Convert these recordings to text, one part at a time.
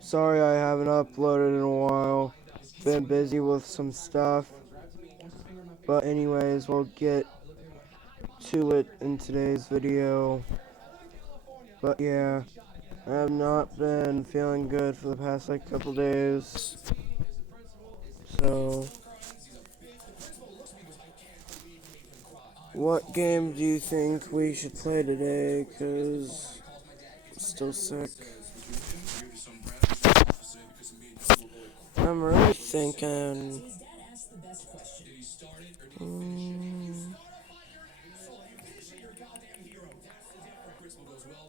Sorry I haven't uploaded in a while. Been busy with some stuff. But anyways, we'll get to it in today's video. But yeah, I have not been feeling good for the past couple days. So, what game do you think we should play today? 'Cause I'm still sick. I'm really thinking.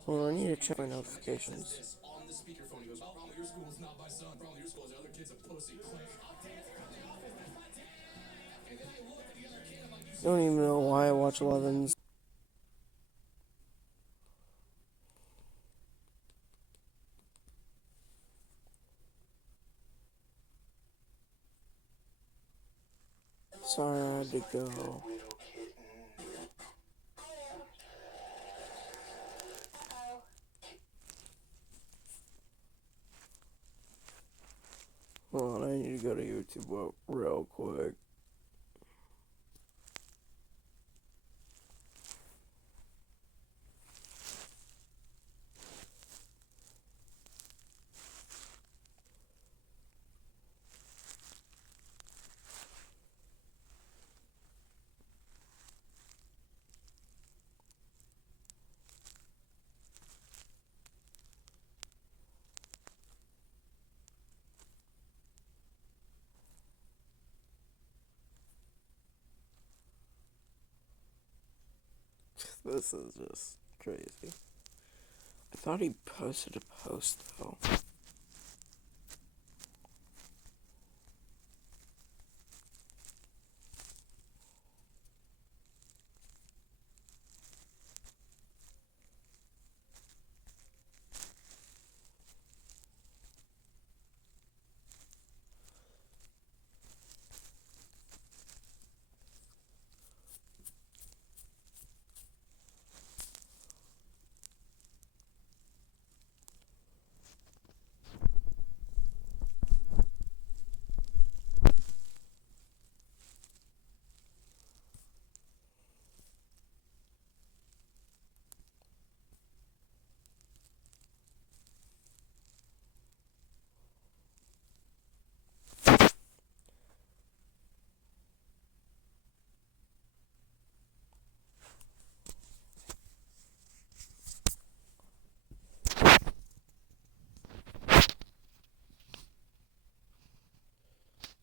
Hold on, I need to check my notifications. I don't even know why I watch 11s. Sorry I had to go. Hold on, I need to go to YouTube real quick. This is just crazy. I thought he posted a post though.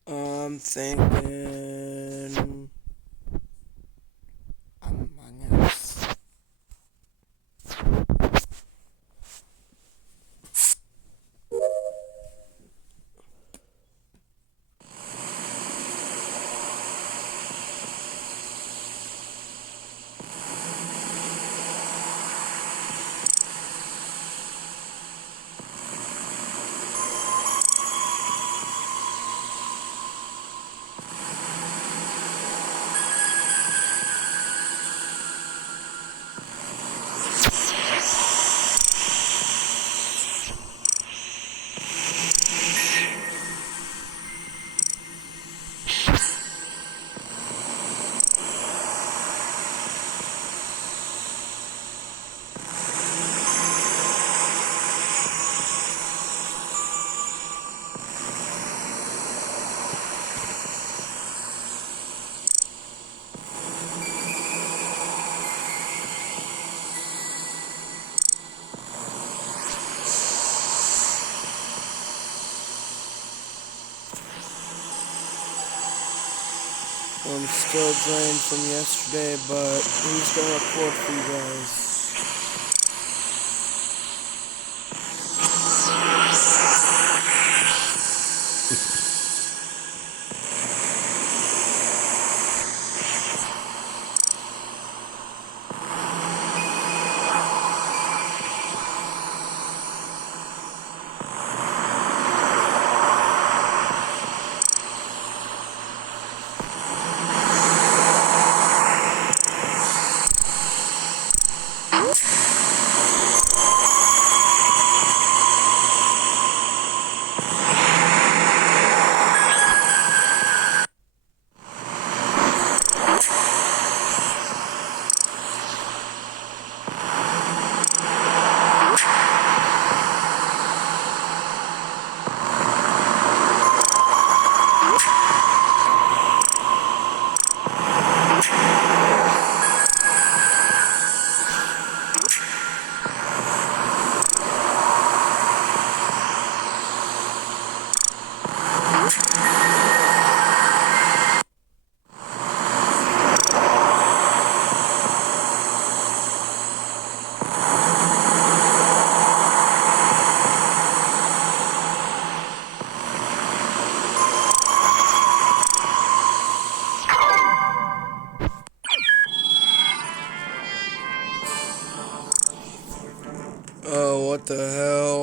I'm thinking Among Us. I'm still drained from yesterday, but he's gonna record for you guys.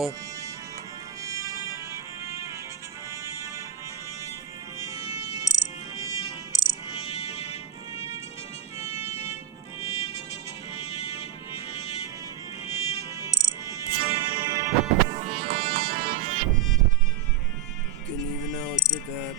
know. Didn't even know it did that.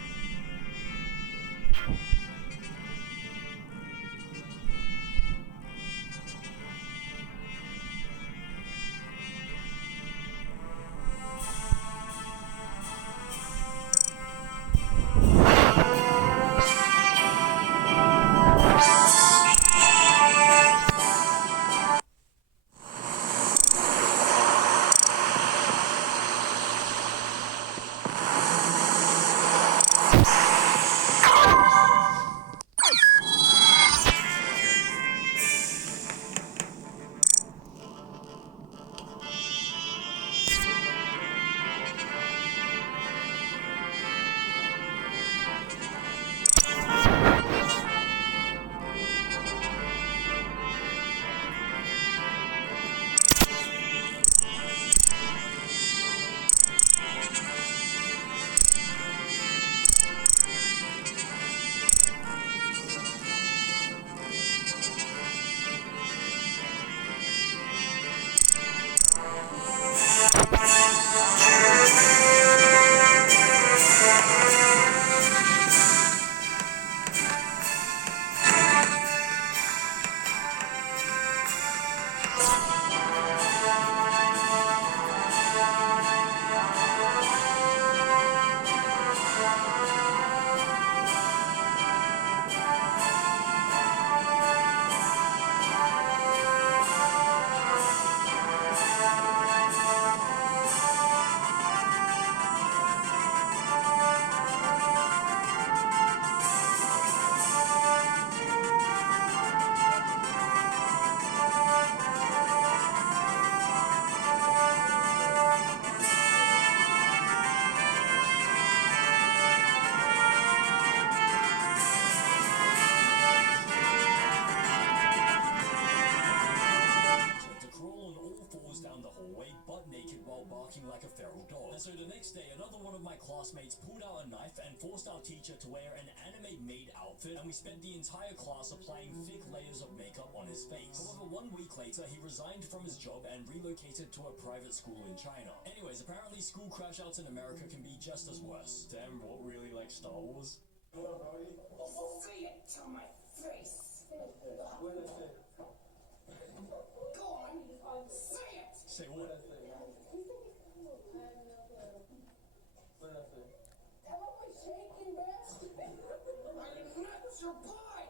Like a feral dog. And so the next day, another one of my classmates pulled out a knife and forced our teacher to wear an anime-made outfit, and we spent the entire class applying thick layers of makeup on his face. However, 1 week later, he resigned from his job and relocated to a private school in China. Anyways, apparently school crash outs in America can be just as worse. Damn, what really like Star Wars? Say it to my face. Go on, say it. Say what? I'm not your boy.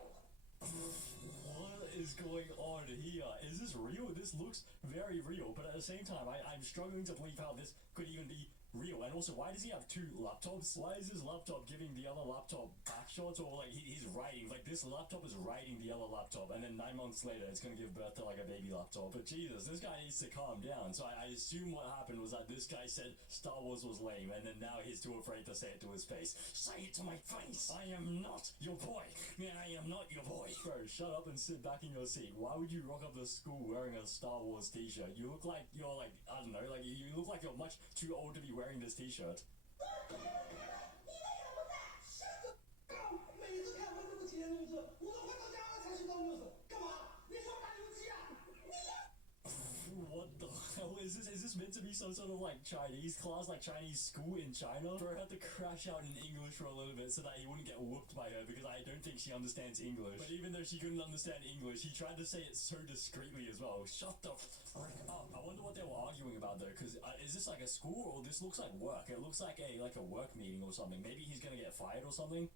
What is going on here? Is this real? This looks very real, but at the same time, I'm struggling to believe how this could even be real. And also, why does he have 2 laptops? Why is his laptop giving the other laptop back shots? Or like he's writing, like this laptop is writing the other laptop, and then 9 months later it's gonna give birth to like a baby laptop. But Jesus, this guy needs to calm down. So I assume what happened was that this guy said Star Wars was lame, and then now he's too afraid to say it to his face. Say it to my face. I am not your boy. I am not your boy. Bro, shut up and sit back in your seat. Why would you rock up to school wearing a Star Wars t-shirt? You look like you're like, I don't know, like you look like you're much too old to be wearing this t-shirt. What the hell is this? Is this meant to be some sort of like Chinese class, like Chinese school in China? Bro had to crash out in English for a little bit so that he wouldn't get whooped by her, because I don't think she understands English. But even though she couldn't understand English, he tried to say it so discreetly as well. Shut the frick up. I wonder what they were arguing about though, because is this like a school, or this looks like work? It looks like a work meeting or something. Maybe he's gonna get fired or something.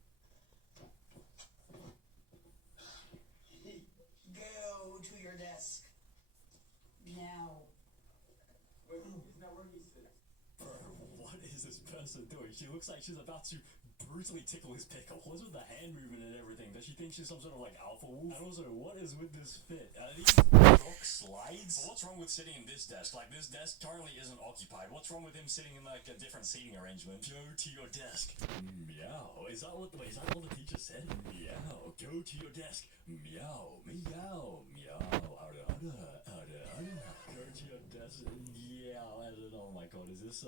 Go to your desk. Now. Isn't that where he sits? Bro, what is this person doing? She looks like she's about to brutally tickle his pickle. What's with the hand movement and everything? Does she think she's some sort of like alpha wolf? And also, what is with this fit? Are these rock slides? What's wrong with sitting in this desk? Like, this desk currently isn't occupied. What's wrong with him sitting in like a different seating arrangement? Go to your desk. Meow. Is that what the teacher said? Meow. Go to your desk. Meow. Meow. Meow. Go to your desk. Yeah, I don't know. Oh my god, is this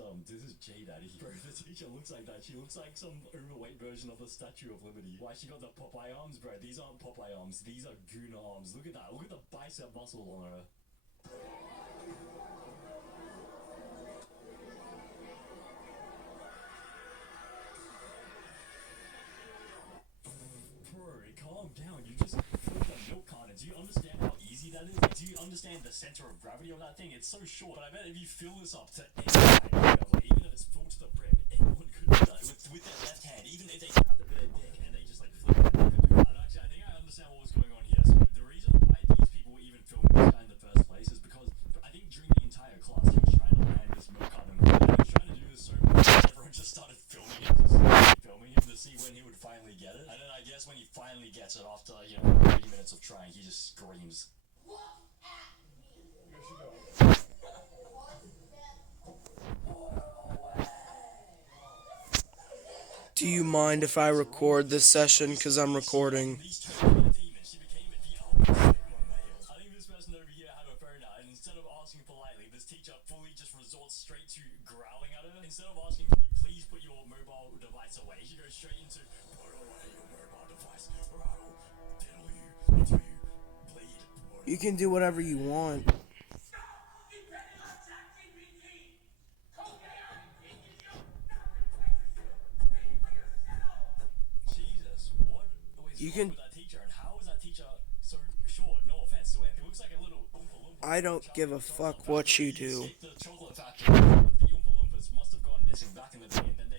J Daddy? Bro, the teacher looks like that. She looks like some overweight version of the Statue of Liberty. Why she got the Popeye arms, bro? These aren't Popeye arms. These are goon arms. Look at that. Look at the bicep muscle on her. Bro, calm down. You just flipped a milk carton. Do you understand how easy that is? Like, do you understand the center of gravity of that thing? It's so short. But I bet if you fill this up to any height, like, even if it's full to the brim, anyone could do that with their left hand. Even if they grabbed a bit of dick and they just like flipped it, they could do that. And actually, I think I understand what was going on here. So the reason why these people were even filming this guy in the first place is because I think during the entire class he was trying to land this milk carton. And he was trying to do this so much that everyone just started filming him, to see when he would finally get it. And then I guess when he finally gets it after, 30 minutes of trying, he just screams. Do you mind if I record this session? Because I'm recording. These turned into demons. She became a Sigma male. I think this person over here had her phone out, and instead of asking politely, this teacher fully just resorts straight to growling at her. Instead of asking, can you please put your mobile device away, she goes straight into, put away your mobile device, or I will diddle you until you bleed. You can do whatever you want. Jesus, what is You wrong can. with that teacher, and how is that teacher so short? No offense to him. He looks like a little Oompa Loompa. I don't give a fuck what you do. The chocolate factory. One of the Oompa Loompas must have gone missing back in the day, and then they,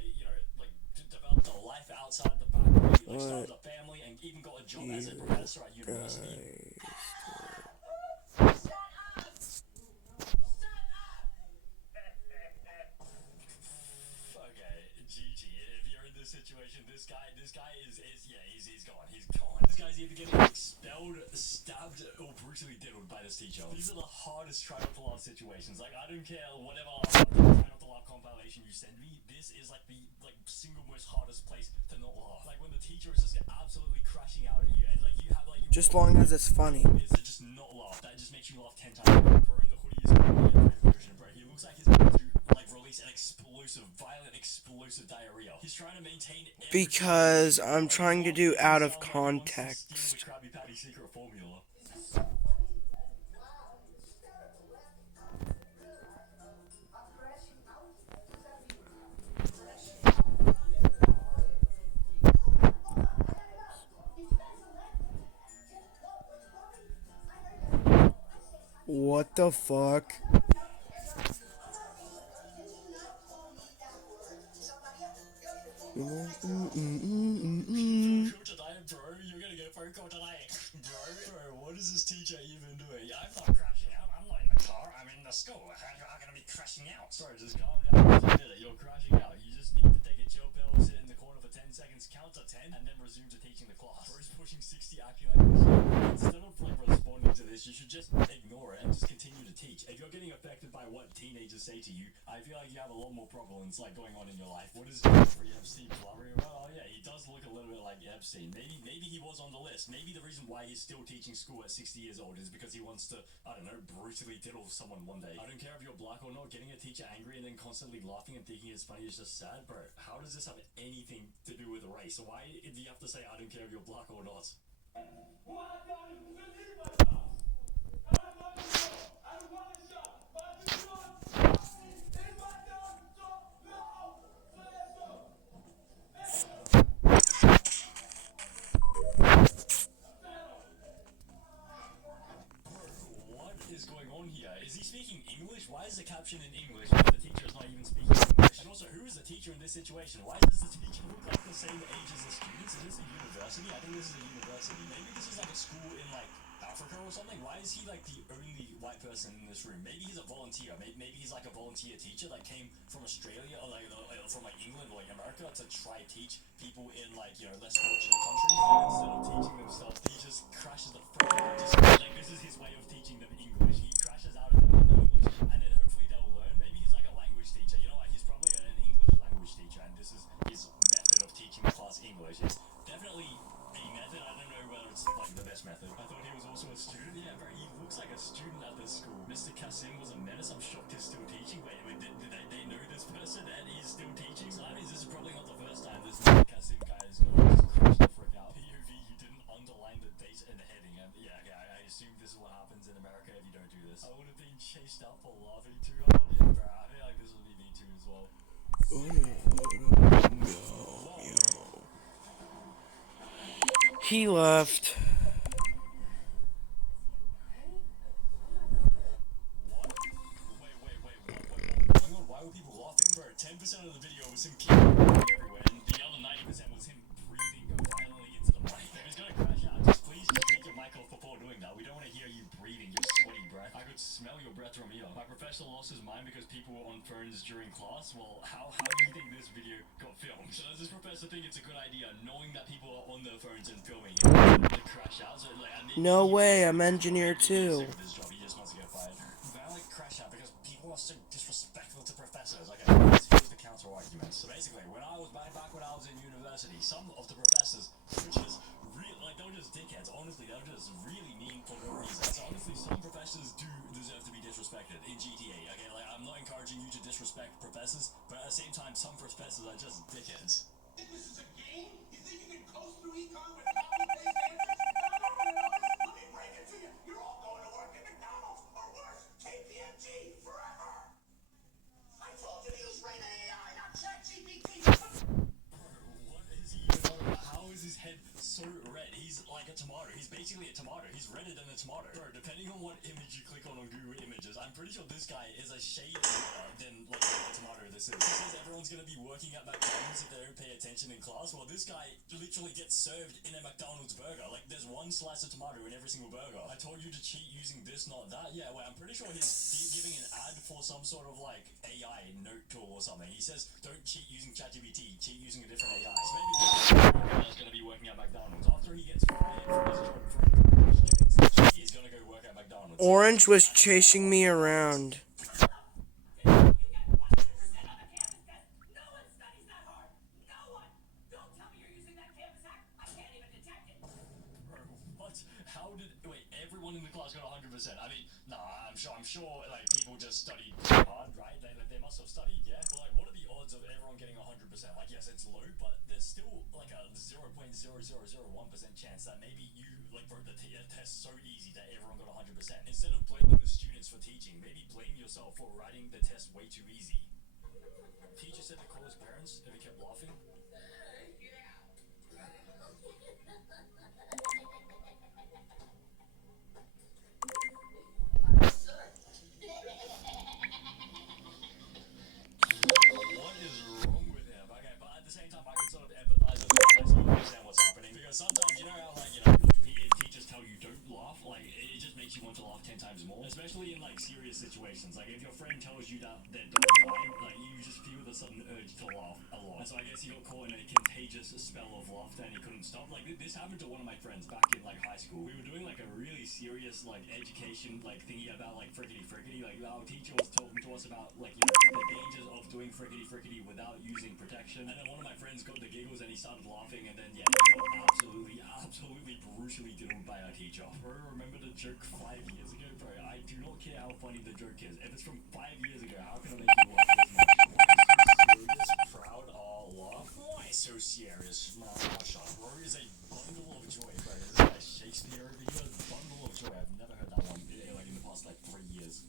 developed a life outside the factory, started a family, and even got a job as a professor at university. Okay, GG. If you're in this situation, this guy he's gone. He's gone. This guy's either getting expelled, stabbed, or brutally diddled by this teacher. These are the hardest try not to laugh situations. Like, I don't care whatever try not to laugh compilation you send me. This is like the single most hardest place to not laugh. Like when the teacher is just absolutely crashing out at you, and like you have like Just long as it's funny. is to just not laugh. That just makes you laugh 10 times. Bro in the hoodie is every version, bro. He looks like he's about to release an violent explosive diarrhea. He's trying to maintain Because I'm trying to do out of context. The Krabby Patty secret formula. What the fuck? Bro, you're gonna get phone call tonight. Bro, what is this teacher even doing? I'm not crashing out. I'm not in the car. I'm in the school. How am I gonna be crashing out? Sorry, just calm down. You did it. You're crashing out. You just need to take a chill pill, sit in the corner for 10 seconds, count to 10, and then resume to teaching the class. Bro's pushing 60, acting like this. Instead of responding to this, you should just ignore it and just continue to teach. If you're getting affected by what teenagers say to you, I feel like you have a lot more problems going on in your life. What is Jeffrey Epstein blabbering about? Oh yeah, he does look a little bit like Epstein. Maybe he was on the list. Maybe the reason why he's still teaching school at 60 years old is because he wants to, I don't know, brutally diddle someone one day. I don't care if you're black or not, getting a teacher angry and then constantly laughing and thinking it's funny is just sad, bro. How does this have anything to do with race? Why do you have to say I don't care if you're black or not? What is going on here? Is he speaking English? Why is the caption in English when the teacher is not even speaking English? And also, who is the teacher in this situation? Why does the teacher look like the same age as the students? Is this a university? I think this is a university. Maybe this is like a school in Africa or something. Why is he the only white person in this room? Maybe he's a volunteer. Maybe he's a volunteer teacher that came from Australia or from England or America to try teach people in less fortunate countries. Instead of teaching themselves, he just crashes the this is his way of teaching them English. He crashes out of them in English, and then hopefully they'll learn. Maybe he's like a language teacher. You know what? He's probably an English language teacher, and this is his method of teaching the class English. It's definitely a method. I don't know whether it's the best method. I thought he was also a student. Yeah, bro, he looks like a student at this school. Mr. Kassim was a Professor that he's still teaching. So I mean, this is probably not the first time this Kasim guy is going to just crash the frick out. POV, you didn't underline the date and the heading. And yeah, okay, I assume this is what happens in America if you don't do this. I would have been chased out for laughing too hard. Yeah, bro, I feel like this would be me too as well. He left. Why were people laughing? Bro, 10% of the video was him kicking everywhere, and the other 90% was him breathing violently into the mic. If he's gonna crash out, just please just take your mic off before doing that. We don't want to hear you breathing your sweaty breath. I could smell your breath from here. My professor lost his mind because people were on phones during class. Well, how do you think this video got filmed? So does this professor think it's a good idea, knowing that people are on their phones and filming it, to crash out? So, like, No way, I'm engineer too. This job, he just wants to get fired. Violent crash out because people are so disrespectful to professors. Okay, here's the counter argument. So basically, when I was back when I was in university, some of the professors were just they were just dickheads. Honestly, they were just really mean for no reason. So honestly, some professors do deserve to be disrespected in GTA. Okay, like I'm not encouraging you to disrespect professors, but at the same time, some professors are just dickheads. Think this is a game? You think you can coast through econ with copy-paste answers? Let me break it to you. You're all going to work at McDonald's, or worse, KPMG, forever. I told you to use Raina AI, not ChatGPT. What is he even on about? How is his head so red? He's like a tomato. He's basically a tomato. He's redder than a tomato. Bro, depending on what image you click on Google Images, I'm pretty sure this guy is a shade redder than like the tomato this is. He says everyone's gonna be working at McDonald's if they don't pay attention in class. Well, this guy literally gets served in a McDonald's burger. Like, there's one slice of tomato in every single burger. I told you to cheat using this, not that. Yeah, well, I'm pretty sure he's giving an ad for some sort of like AI note tool or something. He says, don't cheat using ChatGPT, cheat using a different AI. So maybe this guy's gonna be working at McDonald's. After he gets fired from his job for encouraging students, he's gonna go work at McDonald's. Orange was chasing me around. Everyone in the class got 100%. I mean, nah, I'm sure, like, people just studied too hard, right? They must have studied, yeah? But, like, what are the odds of everyone getting 100%? Like, yes, it's low, but there's still, like, a 0.0001% chance that maybe you, like, wrote the test so easy that everyone got 100%. Instead of blaming the students for teaching, maybe blame yourself for writing the test way too easy. Teacher said to call his parents if he kept laughing. Sometimes, you know how, like, teachers tell you don't laugh, like, it just makes you want to laugh 10 times more, especially in, like, serious situations. Like, if your friend tells you that their dog died, like, you just feel the sudden urge to laugh a lot. And so I guess he got caught in a contagious spell of laughter and he couldn't stop. Like, this happened to one of my friends back in, like, high school. We were doing, like, a really serious, like, education, like, thingy about, like, frickety-frickety. Like, our teacher was talking to us about, like, you know, the dangers of doing frickety-frickety without using protection. And then one of my friends got the giggles and he started laughing, and then, yeah, he got absolutely brutally diddled by our teacher. Bro, remember the joke 5 years ago? Bro, I do not care how funny the joke is. If it's from 5 years ago, how can I make you laugh this much? Why is so serious, proud, or laugh? Why so serious? Nah, shut up. Bro is a bundle of joy, bro. This is like Shakespeare over here. Bundle of joy. I've never heard that one, like, in the past, like, 3 years.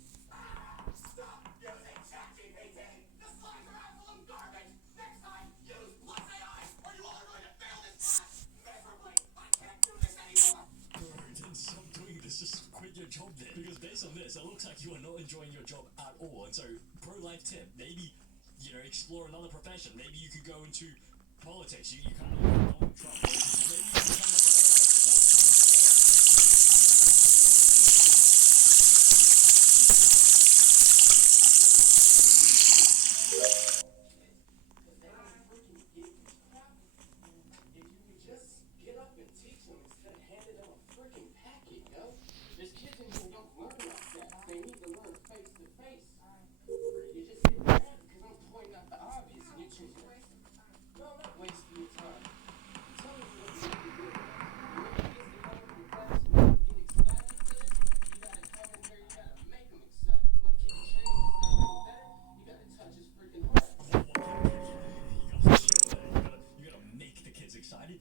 Stop using ChatGPT. The slides are absolute garbage. Next time, use Plus AI, or you all are going to fail this class miserably. I can't do this anymore. Bro, then stop doing this. Just quit your job then. Because based on this, it looks like you are not enjoying your job at all. And so, pro life tip, maybe, you know, explore another profession. Maybe you could go into politics. You kind of like Donald Trump. Maybe you become like a sports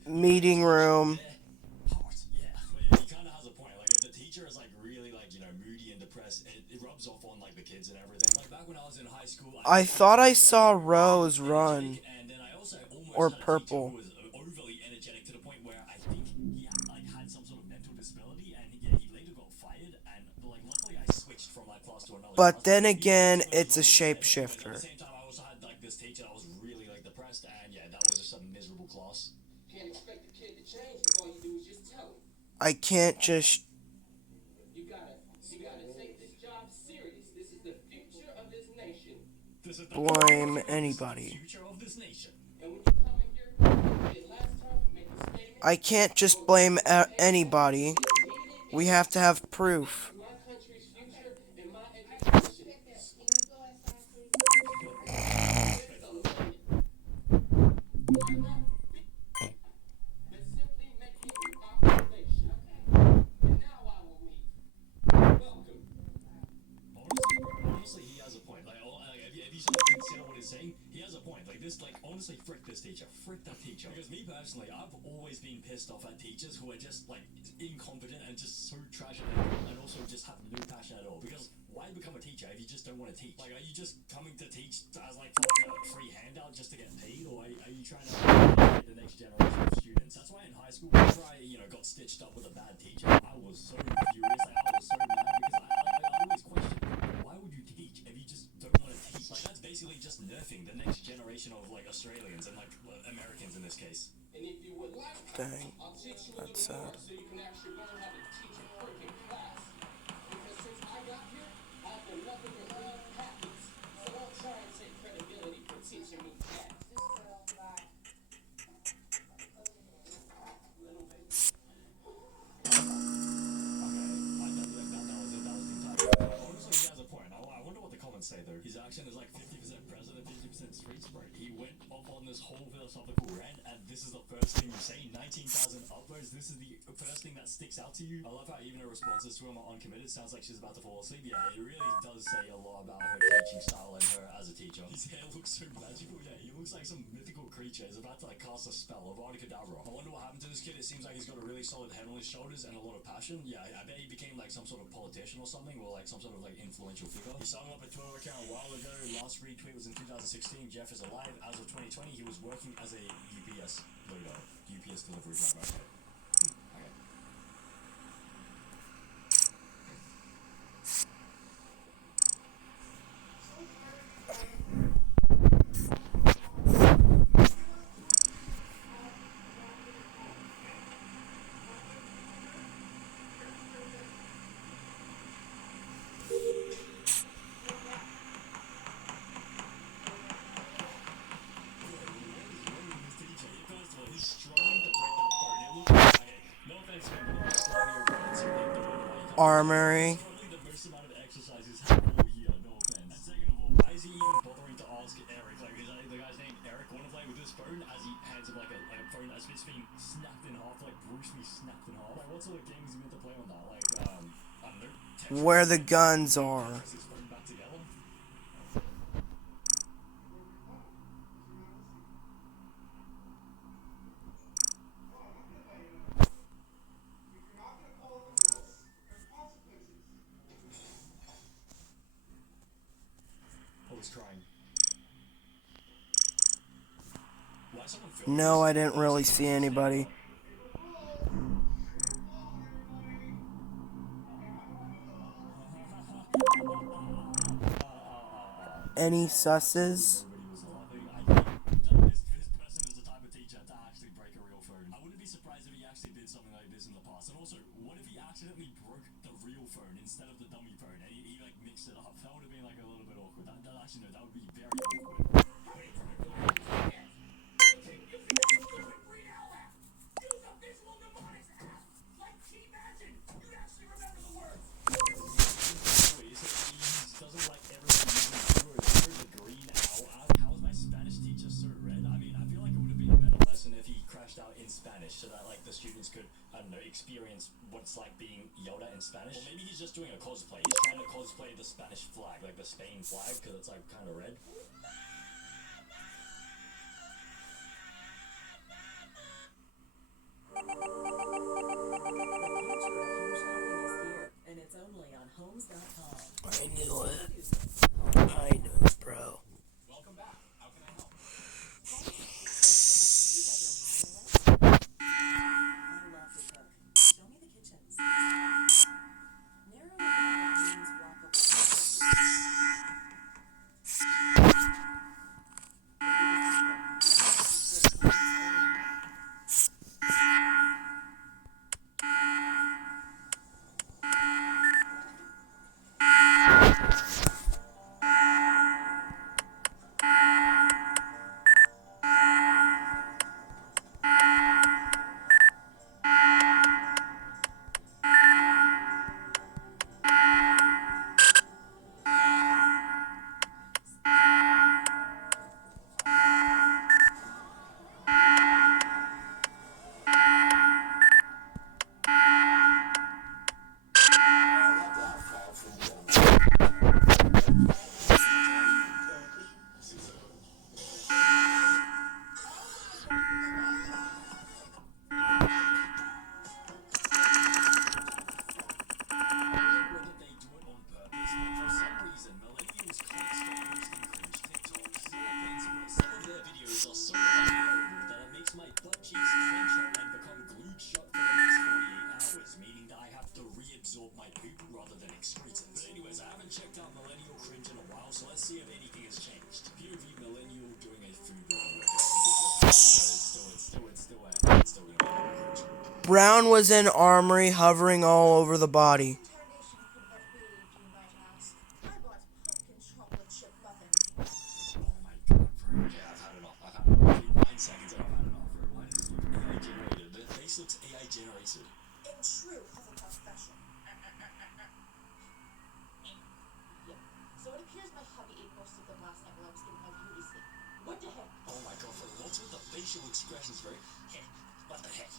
meeting room. Part, yeah. But he kind of has a point. Like, if the teacher is like really like, you know, moody and depressed, it rubs off on like the kids and everything. Like back when I was in high school, I thought I saw Rose run. and then I also almost Or had a teacher purple. who was overly energetic to the point where I think he had some sort of mental disability, and he later got fired. And like, luckily I switched from my class to another. But class. then again, He was it's a really good. At the shapeshifter. same time, I also had like this teacher that was really like depressed, and yeah, that was just a miserable class. Can't expect the kid to change if all you do is just tell him. I can't just You gotta take this job serious. This is the future of this nation. This is the blame anybody. future of this nation. And when you come in here, you did last time, make a statement. I can't just blame anybody. We have to have proof. My country's future and my education. But simply making an observation. And now I will leave. Welcome. Honestly, he has a point. Like, if you sort of consider what he's saying, he has a point. Like this, like honestly, frick this teacher, frick that teacher. Because me personally, I've always been pissed off at teachers who are just like incompetent and just so trash and also just have no passion at all. Because why become a teacher if you just don't want to teach? Like, are you just coming to teach as like for like a free handout just to get paid, or are you trying to get the next generation of students? That's why in high school, whenever I got stitched up with a bad teacher, I was so furious. Like, I was so mad because I always questioned, why would you teach if you just don't want to teach? Like, that's basically just nerfing the next generation of like Australians and like Americans in this case. And if you would like, Dang. I'll teach you That's a little more sad. so you can actually learn how to teach a freaking class. Because since I got here, I've been nothing but lead packets. So don't try and take credibility for teaching me that. Little baby. Honestly, he has a point. I wonder what the comments say though. His action is like 50% president, 50% street sprite. He went off on this whole philosophical rant, and this is the first thing you say. 19,000 uploads. This is the first thing that sticks out to you. I love how even her responses to him are uncommitted. Sounds like she's about to fall asleep. Yeah, it really does say a lot about her teaching style and her as a teacher. His hair looks so magical. Yeah, he looks like some mythical creature. He's about to like cast a spell of Abracadabra. I wonder what happened to this kid. It seems like he's got a really solid head on his shoulders and a lot of passion. Yeah, I bet he became like some sort of politician or something, or like some sort of like influential figure. He sung up a Twitter account a while ago. Last retweet was in 2016. Jeff is alive. As of 2020, he was working as a UPS loader, UPS delivery driver. Okay. He's struggling to break that phone. It looks like, no offense, man, but he's sliding over and so they don't know why he can't. Armory. Probably the most amount of exercise he's had all year, no offense. And second of all, why is he even bothering to ask Eric? Like, is the guy's name Eric? Want to play with this phone as he hands him like a phone that's just been snapped in half, like Bruce Lee snapped in half? Like, what sort of game is he meant to play on that? Like, I don't know. Tetris? Where the guns are. Press his phone back together? I was crying. Why is someone filming No, this? I didn't really see anybody. Any susses? Everybody was laughing. I think this person is the type of teacher to actually break a real phone. I wouldn't be surprised if he actually did something like this in the past. And also, what if he accidentally broke the real phone instead of the dummy phone and he like mixed it up? That would have been like a little bit awkward. That actually no, that would be very awkward. Use a visual mnemonics app, like T-Magic. You'd actually remember the words. Wait, so he doesn't like everyone using the word. There's a green owl. How is my Spanish teacher so red? I mean, I feel like it would have been a better lesson if he crashed out in Spanish so that like the students could, I don't know, experience what it's like being yelled at in Spanish. Or maybe he's just doing a cosplay. He's trying to cosplay the Spanish flag, like the Spain flag, because it's like kind of red. It's still gonna be cringe. Brown was in armory, hovering all over the body. Interrogation could what be, you might ask. I bought pumpkin chocolate chip muffin. Oh my god, bro. Okay, I've had enough. I've had enough. 9 seconds and I've had enough. Bro. Why does this look AI generated? The face looks AI generated. In true Hufflepuff fashion. Yep. So it appears my hubby ate most of them last night while I was getting my beauty sleep. What the heck? Oh my god, bro. What's with the facial expressions, bro? Heh, what the heck?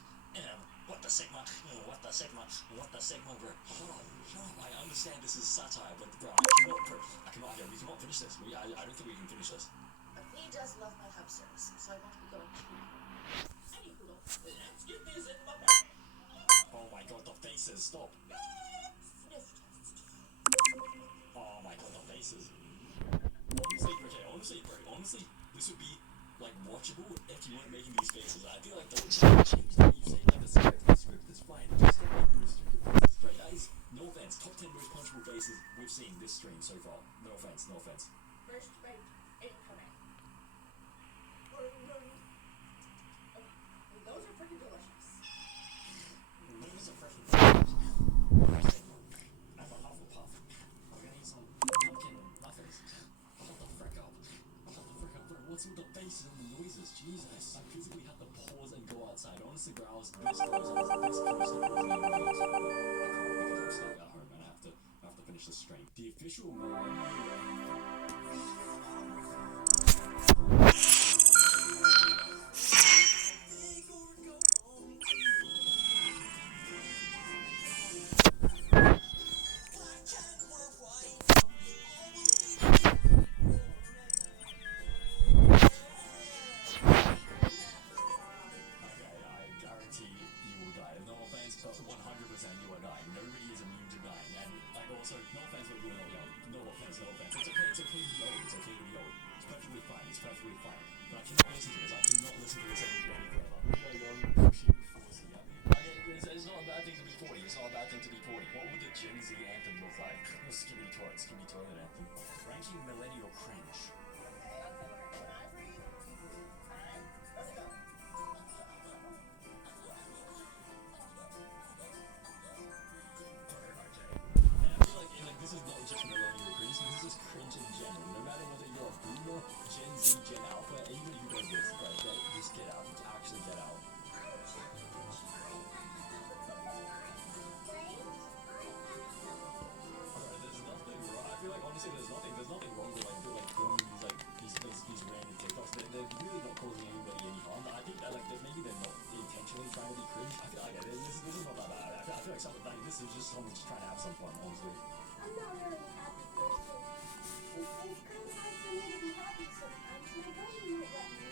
What the sigma? What the sigma? What the sigma, bro? Hold on. I understand this is satire, but bro, I cannot, we cannot finish this. I don't think we can finish this. But he does love my hubsters, so I won't be going to. Any poodle. Let's get this in my bag. Oh my god, the faces, stop. Sniff test. Oh my god, the faces. Honestly, okay, honestly, this would be, like, watchable if you weren't making these faces. I feel like they would change the way you say, like, the script is fine. Just don't make those stupid faces. Right, guys, no offense. Top 10 most punchable faces we've seen this stream so far. No offense, no offense. First rate incoming. Those are freaking delicious. Those are freaking delicious. I'm a Hufflepuff. We're gonna eat some pumpkin muffins. Shut the frick up. Shut the frick up. Bro, what's with the faces and the noises? Jesus. I physically had to pause and go outside. Honestly, bro, I was this close. I was this close. I wasn't even waiting. I can't wait because I'm stuck at home and I have to finish the stream. The official I guarantee you will die. No offense, but 100% you are dying. Nobody is immune to dying. And like also, no offense, but you are not young. No offense, no offense. It's okay to be old. It's okay to be old. It's perfectly fine. It's perfectly fine. But I cannot listen to this. I cannot listen to this any further. You are young, pushing 40. It's not a bad thing to be 40. It's not a bad thing to be 40. What would the Gen Z anthem look like? Skibbity toilet anthem. Ranking millennial cringe. This is not just millennial cringe, this is cringe in general. No matter whether you're a boomer, Gen Z, Gen Alpha, anybody who does this, right, just get out. Actually get out. There's nothing wrong. I feel like honestly there's nothing wrong with like filming these random TikToks. They're really not causing anybody any harm. I think that maybe they're not intentionally trying to be cringe. I feel like this is not that bad. I feel like something like this is just someone just trying to have some fun, honestly. I'm not really a happy person. It's kind of hard for me to be happy sometimes. My brain won't let me.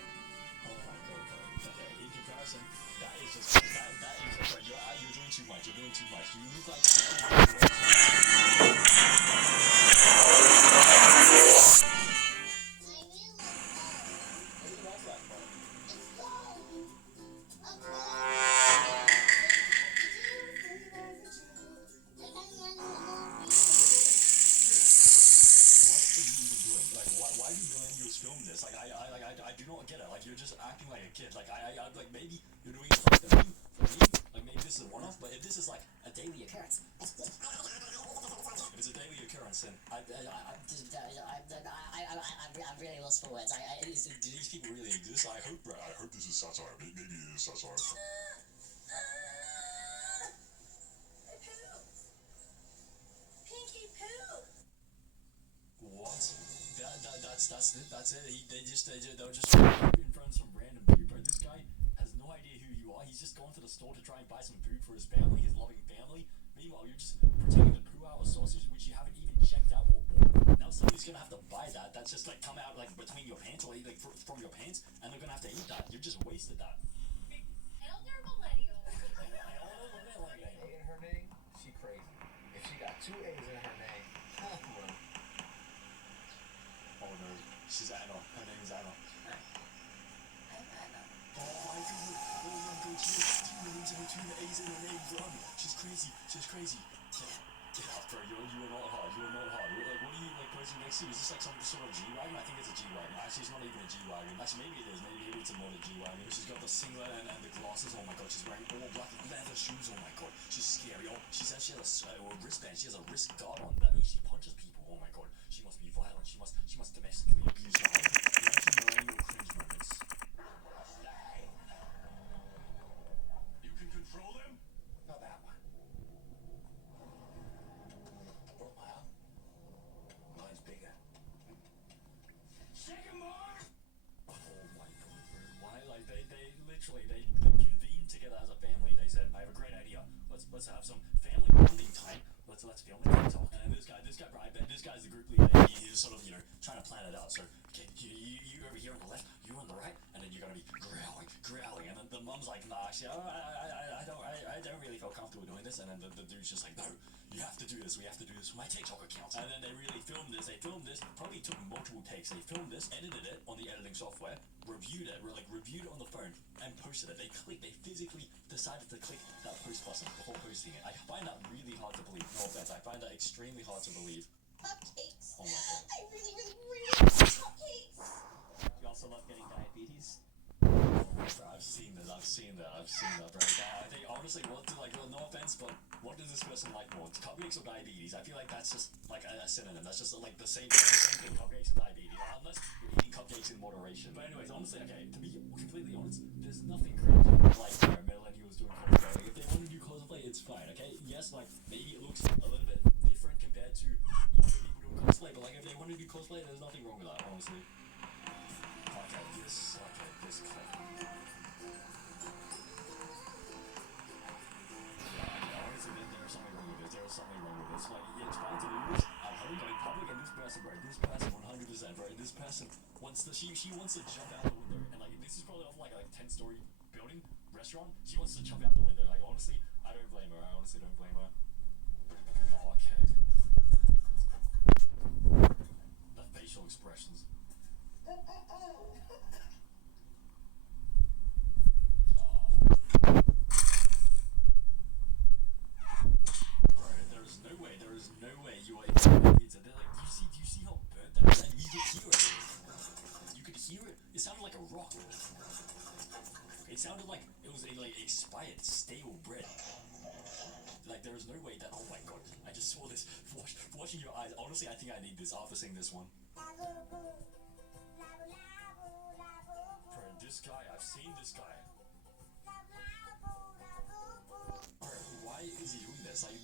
Oh my god, bro. Okay, in comparison, that is just bro, you're doing too much. You're doing too much. You look like why do millennials film this? I do not get it. Like, you're just acting like a kid. Like, like, maybe you're doing it for me, like, maybe this is a one-off, but if this is, like, a daily occurrence, if it's a daily occurrence, then I'm really lost for words. Do these people really exist? I hope, bro. I hope this is satire. Maybe it is satire. Pinky Pooh! What? That's it. They'll just in front of some random dude, bro. This guy has no idea who you are. He's just gone to the store to try and buy some food for his family, his loving family. Meanwhile, you're just pretending to poo out a sausage which you haven't even checked out or bought. Now somebody's gonna have to buy that. That's just like come out like between your pants or like from your pants, and they're gonna have to eat that. You just wasted that. Elder millennial. In her name, she crazy. If she got 2 A's in her name, Oh no, she's Anna. Her name is Anna. I'm Anna. Oh my god. Oh my god, she has 2 names and 2 A's in her name. Run. She's crazy. Get out. Bro, you are not hard. You are not hard. Like, what are you like posing next to? Is this like some sort of G-Wagon? I think it's a G-Wagon. Actually, it's not even a G-Wagon. Actually, maybe it is. Maybe it's a modded G-Wagon. She's got the singlet and the glasses. Oh my god, she's wearing all black leather shoes. Oh my god, she's scary. Oh, she says she has a wristband. She has a wrist guard on. That means she punches people. Oh my god, she must be violent. She must domestically abuse her. Imagine your cringe moments. You can control them? Not that one. Broke my arm. Mine's bigger. Shake him more! Oh my god, bro. Why? Like, they literally, they convened together as a family. They said, I have a great idea. Let's have some family bonding time. Let's film a TikTok. And this guy, bro, I bet this guy's the group leader. He's sort of, trying to plan it out. So, okay, you over here on the left, you on the right, and then you're gonna be growling. And then the mom's like, nah, actually, I don't really feel comfortable doing this. And then the dude's just like, no, you have to do this. We have to do this for my TikTok account. And then they really filmed this. They filmed this. Probably took multiple takes. They filmed this, edited it on the editing software, reviewed it on the phone, and posted it. They physically decided to click that post button before posting it. I find that really hard to believe. No offense. I find that extremely hard to believe. Cupcakes. Oh my god. I really love cupcakes. You also love getting diabetes. Bro, I've seen that, bro. I think, honestly, no offense, but what does this person like more? Cupcakes or diabetes? I feel like that's just, like, a synonym. That's just, like, the same thing, cupcakes and diabetes. Unless you're eating cupcakes in moderation. But anyways, honestly, okay, to be completely honest, there's nothing cringe like, millennials doing cosplay. Like, if they want to do cosplay, it's fine, okay? Yes, like, maybe it looks a little bit different compared to, people doing cosplay, but, like, if they want to do cosplay, there's nothing wrong with that, honestly. Okay, this clip. There's something wrong with this. Like, yeah, it's fine to do this at home, but in public, and this person, 100%, bro, this person wants to, she wants to jump out the window, and like, this is probably off like a 10-story building, restaurant, she wants to jump out the window. Like, honestly, I don't blame her. I honestly don't blame her. Oh, okay. The facial expressions. There is no way you are able to pizza. They're like, do you see how burnt that is? And you could hear it. You could hear it. It sounded like a rock. It sounded like it was a expired, stale bread. Like, there is no way that, oh my god, I just saw this. Watching your eyes, honestly, I think I need this after seeing this one. Bro, this guy, I've seen this guy. Bro, why is he doing this? Like,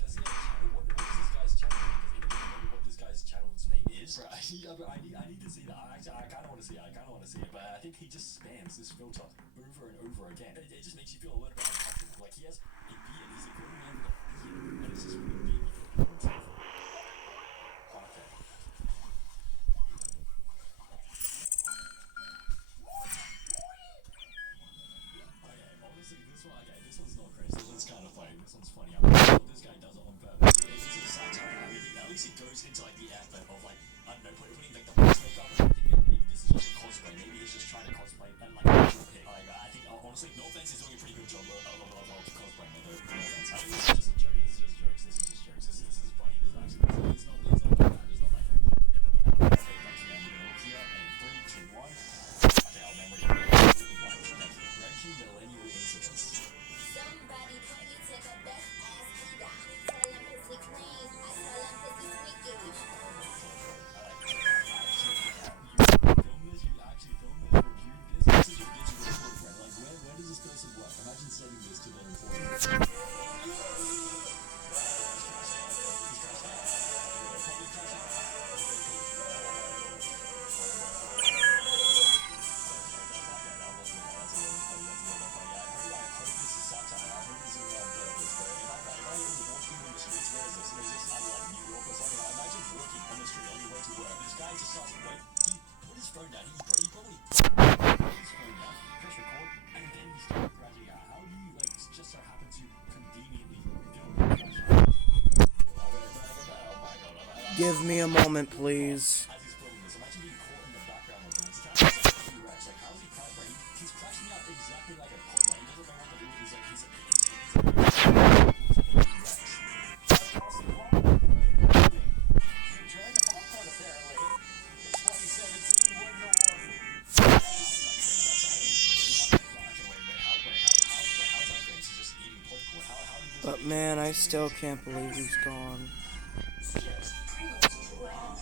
does he have a channel? What is this guy's channel name? Does anybody know what this guy's channel's name is? Bro, I need to see that. Actually, I kind of want to see it. But I think he just spams this filter over and over again. It just makes you feel a little bit uncomfortable. Like, he has a beard. He's a grown man with a beard. And it's just really big. Okay. This one's not crazy. This one's kind of funny. This one's funny. I'm not sure this guy does it on purpose. This is a satire. I mean, at least he goes into like the effort of like, I don't know, putting like the face makeup. I think maybe this is just a cosplay. Maybe he's just trying to cosplay and like pick. Like, I think honestly, no offense, he's doing a pretty good job of cosplaying. No offense. I think this is just a joke. This is funny. This is actually it's not bad. It's not like everyone out there. Okay, thank you. I'm gonna look here. And 3, 2, 1. Okay, I'll remember you. Wrenching millennial incidents. Somebody put me to the best ass eater. Tell them pussy clean. I tell them pussy squeaky. You actually filmed this, reviewed this. This is your digital footprint. Like, where does this person work? Imagine sending this to their employer. Give me a moment, please. As he's filming this, imagine being caught in the background of this. It's like T-Rex. Like, how is he crying? He's crashing out exactly like a pot. Like, he doesn't know what to do with his, like, he's Man, I still can't believe he's gone. Skittles, Pringles, ramen.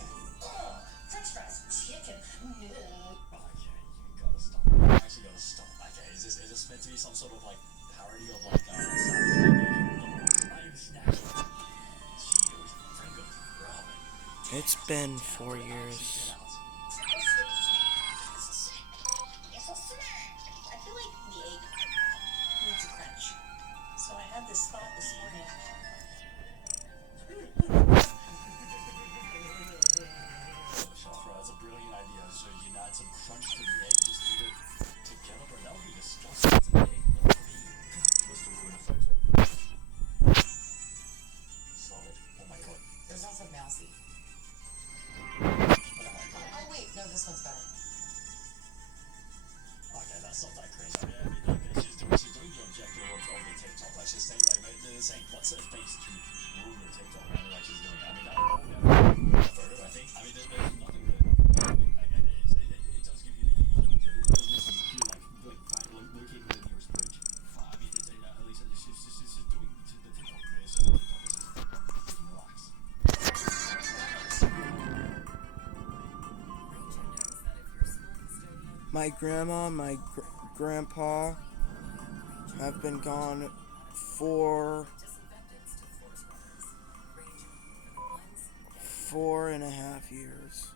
French fries, chicken. Okay, you gotta stop. You actually gotta stop. Okay, is this meant to be some sort of like parody of like Savage making not even snacks. Cheetos, Pringles, ramen. It's been 4 years. It's a snack. I feel like the egg needs a crunch. So I had this thought this morning. Shafra, that's a brilliant idea. So you can add some crunch to the egg, just eat it together, but that would be disgusting. It's an egg, not a bean. Was to ruin a photo. Solid. Oh my god. There's also mousy. Oh my god. Oh wait, no, this one's better. Okay, that's not that crazy. I mean, like, she's doing the objective of the TikTok. Like, she's saying, like, they're saying, what's her face to ruin the TikTok? I mean, like, she's doing, I mean, that would never photo, I think. I mean, there's nothing really. I mean, it does give you the, it does make you feel like locating the nearest bridge. I mean, at least she's doing the TikTok video, so the TikTok is just relax. My grandma, my grandpa have been gone for 4.5 years.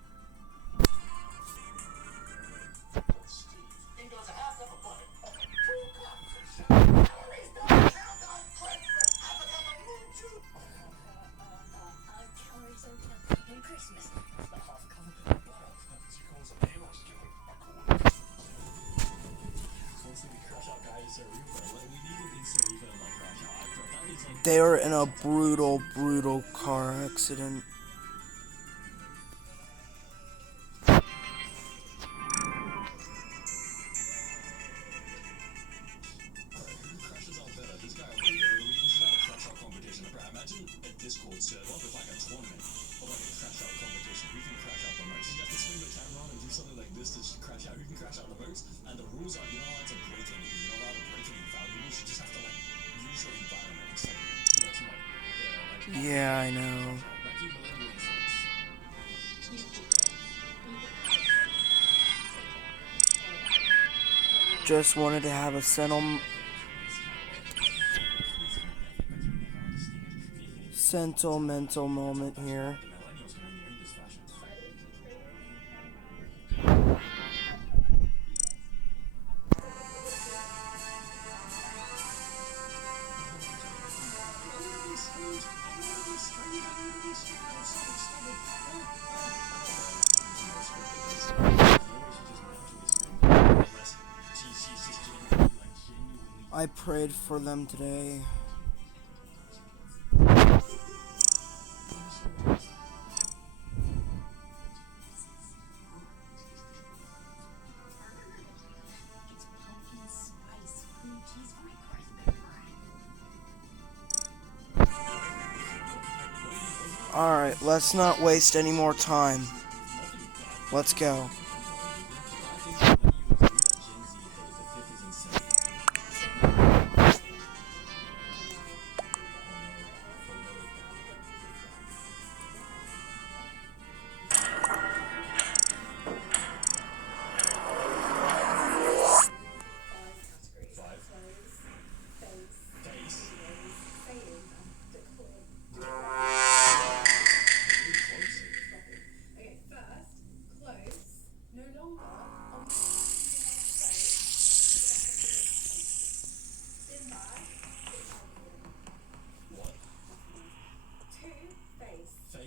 He does a half cup of butter, 2 cups of sugar. Calories don't count on Christmas. I become a moon too. Calories don't count in Christmas. The half cup of butter. She calls a meals killing. Constantly crash out guys are real, but like, we need an instant refund like crash out. That is like. They were in a brutal car accident. Crashes out better. This guy over here, we should have a crash out competition. Imagine a Discord server with like a tournament or like a crash out competition. Who can crash out the most? You have to swing the camera on and do something like this to crash out. Who can crash out the most? And the rules are you're not allowed to break anything. You're not allowed to break any value. You should just have to like use your environment. It's like, you know, to like, Yeah, I know. Ranking millennial incidents. Just wanted to have a sentimental moment here. Millennials are in this fashion. I prayed for them today. Alright, let's not waste any more time. Let's go.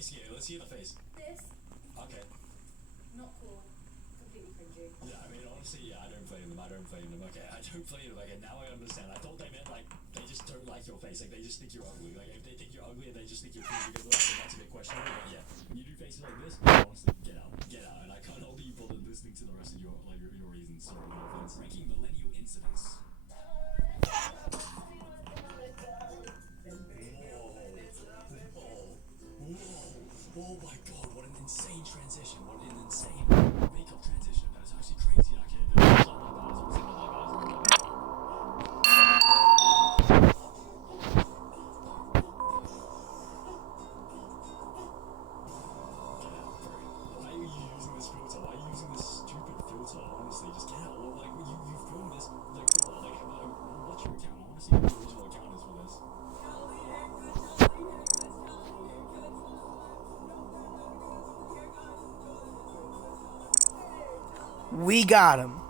Yeah, let's see the face. This, Okay. not cool. Completely cringy. Yeah, I mean, honestly, yeah, I don't play them. Okay, I don't play them. Okay, now I understand. I thought they meant, like, they just don't like your face. Like, they just think you're ugly. Like, if they think you're ugly and they just think you're pretty because like, that's a bit questionable. But yeah, when you do faces like this, honestly, get out. Get out. And I can't hold you bothered listening to the rest of your, like, your reasons. Sorry, no offense. Ranking millennial incidents. Oh my god, what an insane transition. What an insane makeup transition. That is actually crazy. Okay, that's not like that. It's not like that. honestly, just get out. Well, like, you filmed this, like, what's your account? I want to see what the original account is for this. We got him. I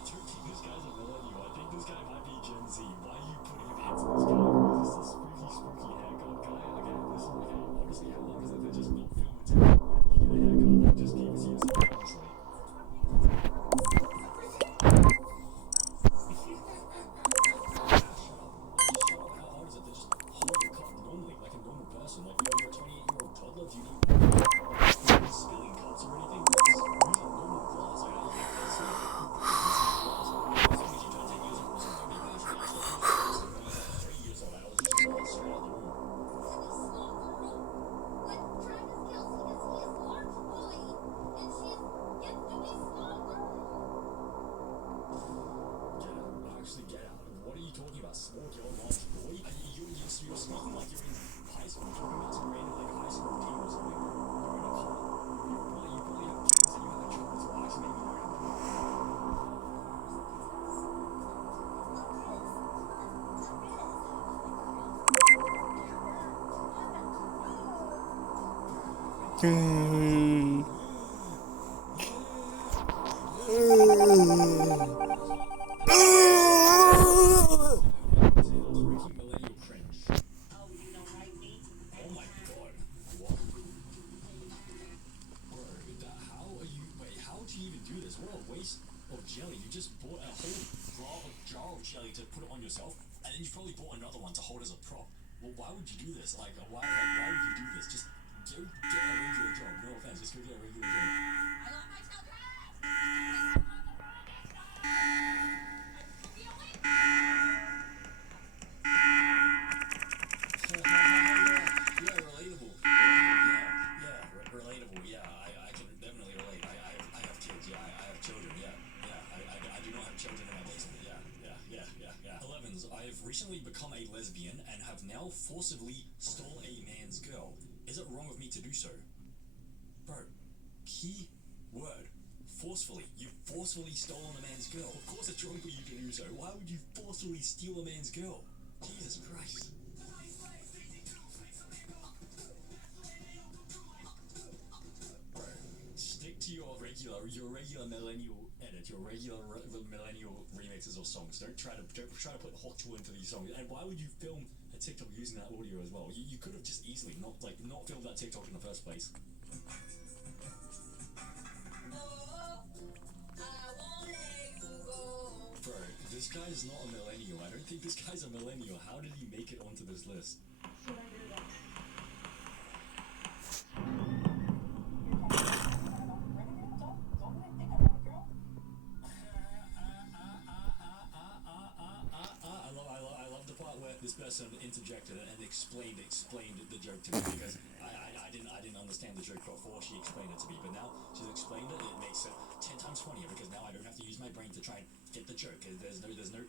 don't think this guy's a millennial. I think this guy might be Gen Z. Why are you putting your hands on this guy? Is this a spooky haircut guy? Okay, this is okay. Honestly, how long is it to just not film it? Whenever you get a haircut, like, just keep it to yourself, honestly. Shut up. How hard is it to just hold your cup normally, like a normal person? Like, you're a 28-year-old toddler. Do you need spilling cups or anything? Just use a normal glass. I don't think that's like, as long as you don't take years old or something. Maybe I should stop using glass. When I was like 3 years old, I was just glass straight out the room. Actually get out. What are you talking about? Small girl, large boy? You're speaking like you're in high school. You're talking about some random like high school team or something. You're in a club. You probably have kids and you have a job as well. Actually, maybe you're in freaking millennial cringe. Oh, you don't like me? Oh my god. What? Bro, how are you, wait, how would you even do this? What a waste of jelly. You just bought a whole jar of jelly to put it on yourself, and then you probably bought another one to hold as a prop. Well, why would you do this? Like, why would you do this? Just go get a regular job. No offense, just go get a regular job. I love my children! Yeah, relatable. Relatable. Yeah, I can definitely relate. I have kids. Yeah, I have children. Yeah. I do not have children in my basement. Yeah. 11s. I have recently become a lesbian and have now forcibly stole a man's girl. Is it wrong of me to do so? Bro, key word. Forcefully. You forcefully stolen a man's girl. Of course it's wrong for you to do so. Why would you forcefully steal a man's girl? Jesus Christ. Bro, stick to your regular millennial edit, your regular millennial remixes of songs. Don't try to put Hotchkiss into these songs. And why would you film a TikTok using that audio as well? You could have just easily not filmed that TikTok in the first place. Bro, this guy is not a millennial. I don't think this guy's a millennial. How did he make it onto this list? I love the part where this person interjected and explained the joke to me, because I didn't understand the joke before she explained it to me, but now she's explained it. It makes it 10 times funnier, because now I don't have to use my brain to try and get the joke. There's no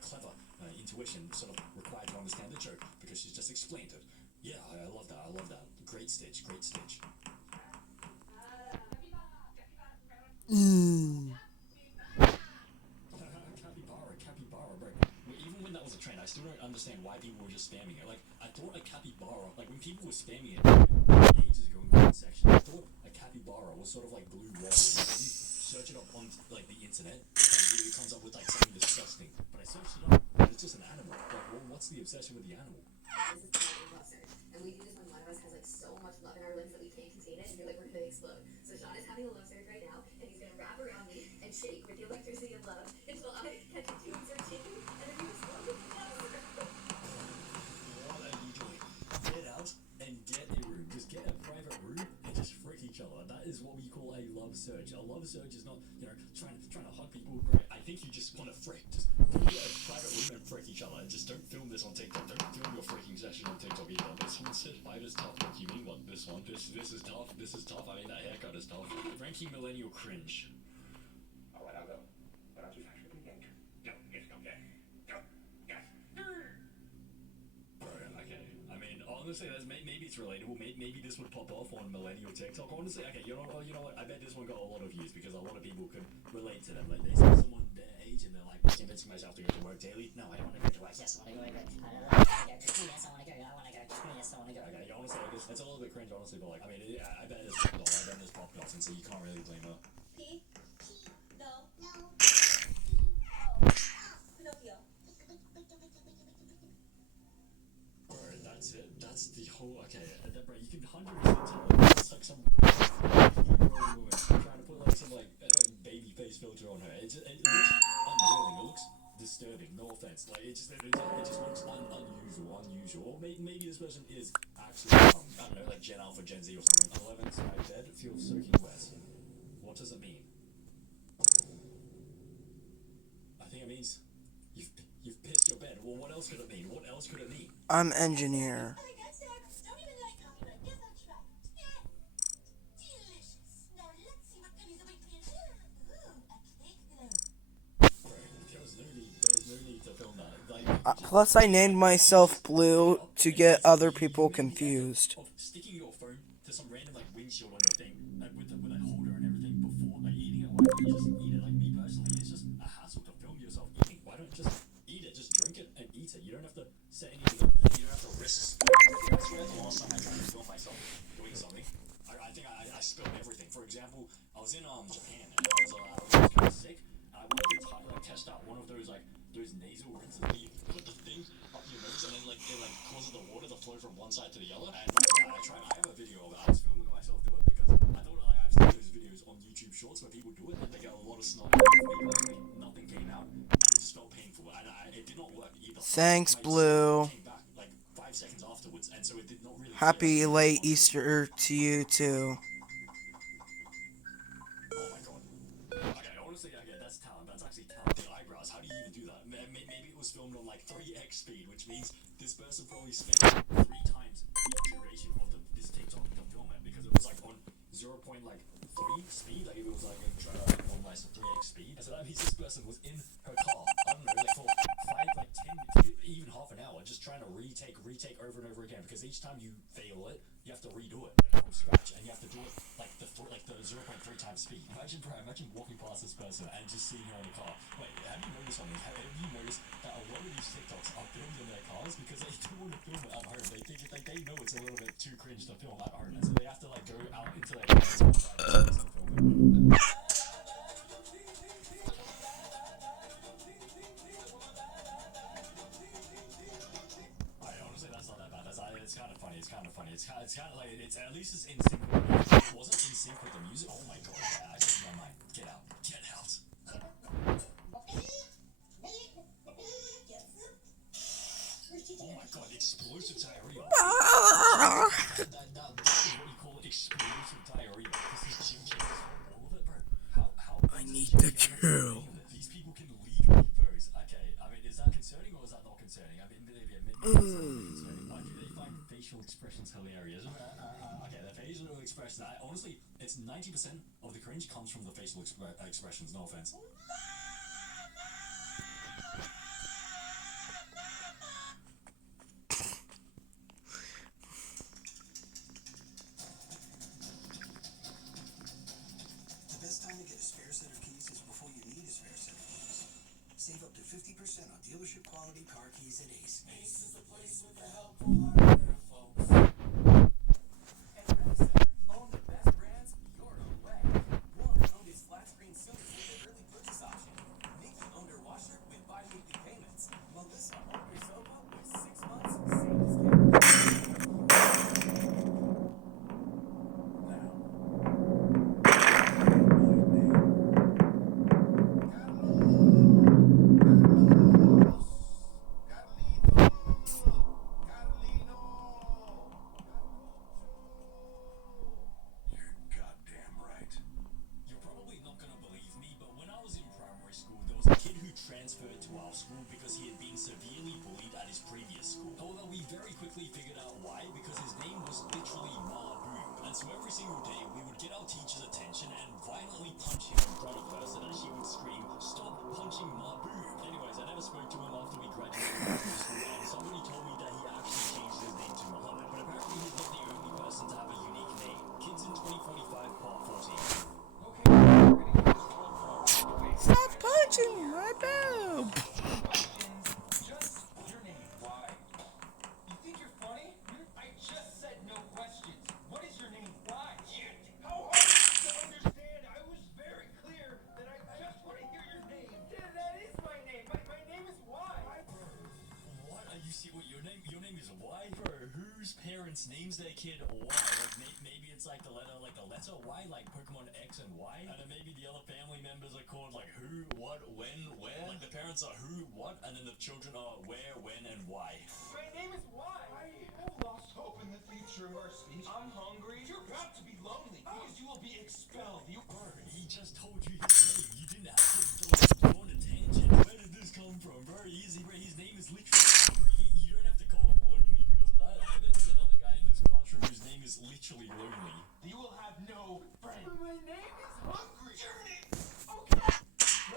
clever intuition sort of required to understand the joke, because she's just explained it. Yeah, I love that. Great stitch. Capybara, bro. Even when that was a trend, I still don't understand why people were just spamming it. Like, I thought a capybara, like when people were spamming it ages ago in the comment section, I thought a capybara was sort of like blue water. Like, you search it up on like the internet, and it comes up with like something disgusting. But I searched it up, and it's just an animal. Like, well, what's the obsession with the animal? This is called a love surge. And we do this when one of us has like so much love in our limbs that we can't contain it and you're like, we're gonna explode. So Sean is having a love surge right now and he's gonna wrap around me and shake with the electricity of love until I catch a tube searching and then you explode with love. What are you doing? Get out and get a room. Just get a private room and just frick each other. That is what we call a love surge. A love surge is not, trying to hug people. Right? I think you just want to frick. Just go get a private room and frick each other. Just don't film this on TikTok. Don't film your freaking session on TikTok either. This one said, "Fight is tough." What do you mean? What? This one? This is tough. This is tough. I mean, that haircut is tough. Ranking millennial cringe. Alright, I'll go. But I'll do faster than again. Go, yes, go, yes. Go, yes. Bro, okay. I mean, honestly, maybe it's relatable. Maybe this would pop off on millennial TikTok. Honestly, okay, you know what? I bet this one got a lot of views because a lot of people could relate to them. Like they see someone their age and they're like, I'm convincing myself to go to work daily. No, I don't want to go to work. Yes, I want to go. Yes, I want to go. I want to go. Yes, I want to go. Okay, honestly, it's a little bit cringe, honestly, but like, I mean, I bet it's popped off. I bet it's popped off, and so you can't really blame her. P? No. No. Pinocchio. Alright, that's it. That's the whole. Okay, bro, you can 100% tell it's like some woman trying to put like some like baby face filter on her. It looks unreal. It looks disturbing. No offense. Like it just looks unusual. Or maybe this person is actually I don't know, like Gen Alpha, Gen Z or something. 11 side bed feels soaking wet. What does it mean? I think it means you've pissed your bed. Well, what else could it mean? What else could it mean? I'm engineer. Oh my god, Sarah, don't even like coffee, but I guess I'll try. Yeah. Delicious. Now let's see what goodies await me in here. Ooh, a cake glow. There was no need to film that. Like, Plus, I named myself Blue to get other people confused. of sticking your phone to some random like windshield on your thing, like with that holder and everything before like eating it. Why don't you just eat it? Like me personally, it's just a hassle to film yourself eating. Why don't you just eat it? Just drink it and eat it. You don't have to set anything up. You don't have to risk. I swear the last time I tried to film myself doing something, I think I spilled everything. For example, I was in Japan and I was kind of sick. And I wanted to test out one of those nasal rinses where you put the thing up your nose and then it causes the water to flow from one side to the other. And I tried. I have a video of it. I was filming myself do it because I thought I've seen those videos on YouTube Shorts where people do it and they get a lot of snot. Nothing came out and it just felt painful. And it did not work either. Thanks, My Blue. came back like 5 seconds afterwards, and so it did not really. Happy late Easter to you too. Oh my god. Okay, honestly, that's talent. That's actually talented eyebrows. How do you even do that? Maybe it was filmed on like 3x speed, which means this person probably spent 3 times the duration of this TikTok to film it because it was like on 0.3 speed. Like if it was like on like 3x speed. So that means this person was in her car. I don't know, like for 5, 10, even half an hour, just trying to retake over and over again. Because each time you fail it, you have to redo it like from scratch, and you have to do it like the 0.3 times speed. Imagine walking past this person and just seeing her in the car. Wait, have you noticed something? Have you noticed that a lot of these TikToks are filmed in their cars because they don't want to film it at home? They think they know it's a little bit too cringe to film at home, and so they have to like go out into their cars and film it. Honestly, that's not that bad. It's kind of funny. It's kind of like at least it's in sync with the music. It wasn't in sync with the music. Oh my god! I changed my mind. Get out! Get out! Oh my god! Explosive diarrhea. That is what you call explosive diarrhea. This is Jim Carrey's all of it, bro. How I need the kill. these people can legally pose. Okay, I mean, is that concerning or is that not concerning? I mean, maybe it's concerning. Why do they find facial expressions hilarious? Okay, the facial expressions. Honestly, it's 90% of the cringe comes from the facial expressions. No offense. The best time to get a spare set of keys is before you need a spare set of keys. Save up to 50% on dealership quality car keys at Ace. Ace is the place with the helpful hardware, folks. Hey, Rent Center. Own the best brands your own way. One owned his flat screen sofas with an early purchase option. Nikki owned her washer with bi-weekly payments. Melissa owned her sofa with 6 months same as Karen. You're goddamn right. You're probably not gonna believe me, but when I was in primary school, there was a kid who transferred to our school because he had been severely bullied at his previous school. However, we very quickly figured out why, because his name was literally Mahbub. And so every single day, we would get our teacher's attention and violently punch him in front of her so that she would scream, "Stop punching Mahbub!" Anyways, I never spoke to him after we graduated from school, and somebody told me that he actually changed his name to Muhammad. But touching my boob. Just your name. Why? You think you're funny? I just said no questions. What is your name? Why? How hard is it to understand? I was very clear that I just want to hear your name. Yeah, that is my name. My name is Why. What? Are you see what your name? Your name is Y? Bro, whose parents names their kid Y? Like maybe it's like the letter Y, like Pokemon X and Y, and then maybe the other family members are called like who, what, when, where. Like the parents are who, what, and then the children are where, when, and why. My name is Why. I have lost hope in the future of our speech. I'm hungry. You're about to be lonely because you will be expelled. Bro, he just told you his name. You didn't have to go on a tangent. Where did this come from? Very easy, bro. His name is literally Lonely. You don't have to call him Lonely because of that. I bet there's another guy in this classroom whose name is literally Lonely. You will have no friends. My name is Hungry. Your name. Okay.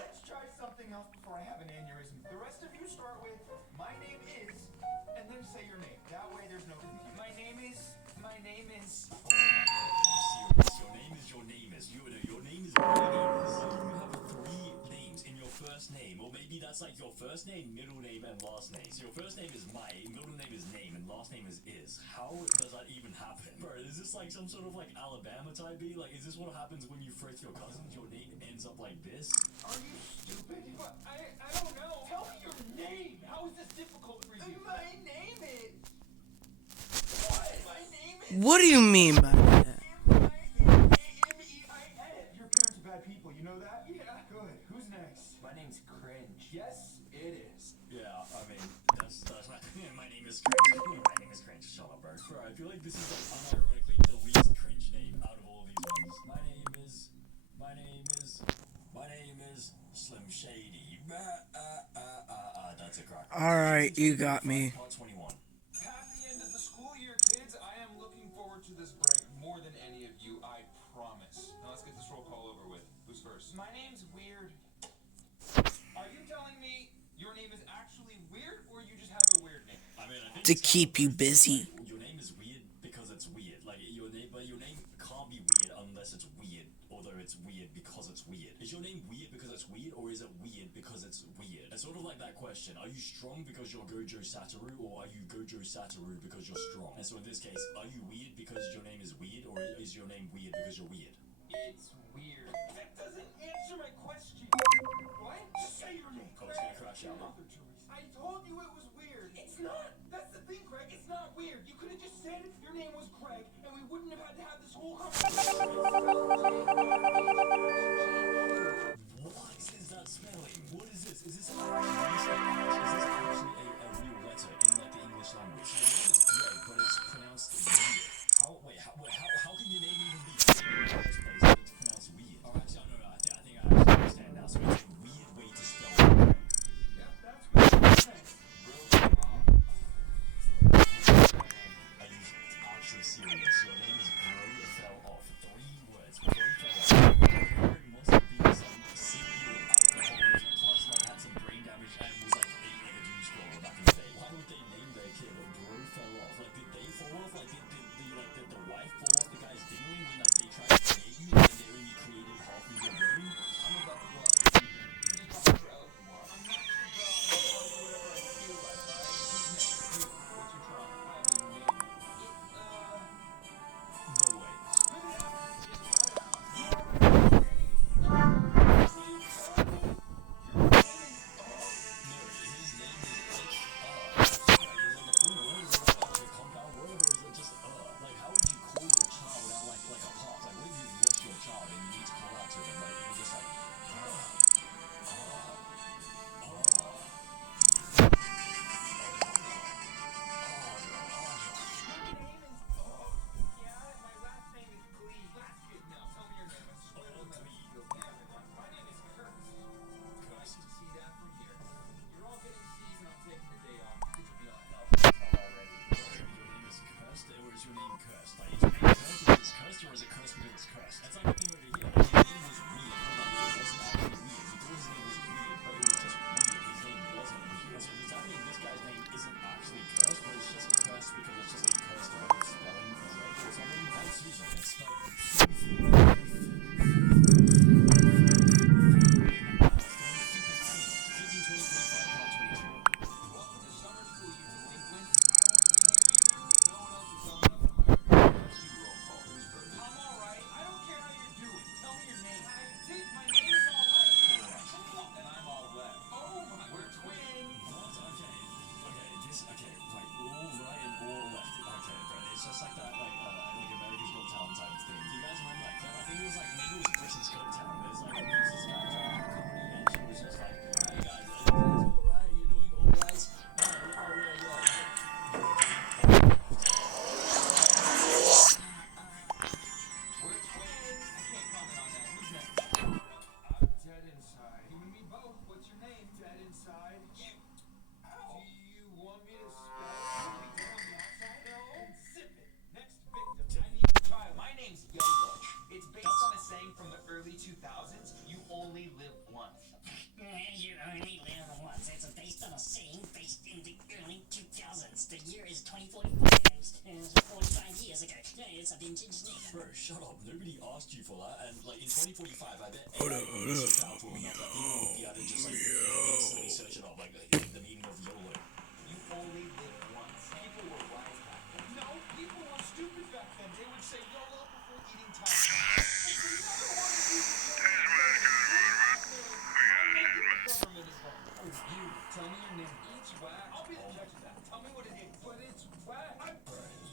Let's try something else before I have an aneurysm. The rest of you start with my name is, and then say your name. That way there's no confusion. My name is. Your name is. You know, your name is. You have 3 names in your first name, or maybe that's like your first name, middle name, and last name. So your first name is my, middle name is name, and last name is. How does that even happen? Bro, is this like some sort of like Alabama type beat? Like, is this what happens when you frick your cousins? Your name ends up like this? Are you stupid? But I don't know. Tell me your name. How is this difficult for you? My name is. What? My name is. What do you mean by that? Your parents are bad people, you know that? Yeah. Good. Who's next? My name's Cringe. Yes, it is. Yeah, I mean, that's my, my name is Cringe. My name is Cringe. Shut up, bro. Bro, I feel like this is like unironically the least cringe name out of all these ones. My name is Slim Shady. That's a crack. Alright, you got me. Part 21. Happy end of the school year, kids. I am looking forward to this break more than any of you, I promise. Now let's get this roll call over with. Who's first? My name's Weird. Are you telling me your name is actually weird, or you just have a weird name? I mean, I think To keep you busy. your name is weird because it's weird. Like your name, but your name can't be weird unless it's weird. Although it's weird because it's weird. Is your name weird because it's weird, or is it weird because it's weird? It's sort of like that question: are you strong because you're Gojo Satoru, or are you Gojo Satoru because you're strong? And so in this case, are you weird because your name is weird, or is your name weird because you're weird? It's weird. That doesn't answer my question. What? Just say your name. Oh, it's gonna crash out. Mother Teresa. I told you it was weird. It's not. That's the thing, Craig. It's not weird. You could have just said your name was Craig, and we wouldn't have had to have this whole conversation. What is that spelling? What is this? Is this actually a real letter in like the English language? The name is Greg, but it's pronounced weird. How can your name even be weird in the first place if it's pronounced weird? Oh, actually, no, I think I actually understand now. So it's a weird way to spell Greg. Yeah, that's what it says. Are you actually serious? Your name is Bro fell off. 3 words. Bro fell off. Bro must be some serial alcoholic plus like had some brain inside. Do you want me to spell it on the outside? No. Zip it. Next victim. Chinese child. My name's YOLO. It's based on a saying from the early 2000s, you only live once. You only live once. It's based on a saying based in the early 2000s. The year is 2045, and 45 years ago. It's a vintage name. Bro, shut up. Nobody asked you for that. And like in 2045, I bet AI is so powerful enough that people would be able to just like instantly search it up, like the meaning of YOLO. You only live once. People were wise back then. No, people were stupid back then. They would say YOLO before eating time. Oh, you. Tell me your name. Each whack. I'll be the judge of that. Tell me what it is. But it's whack.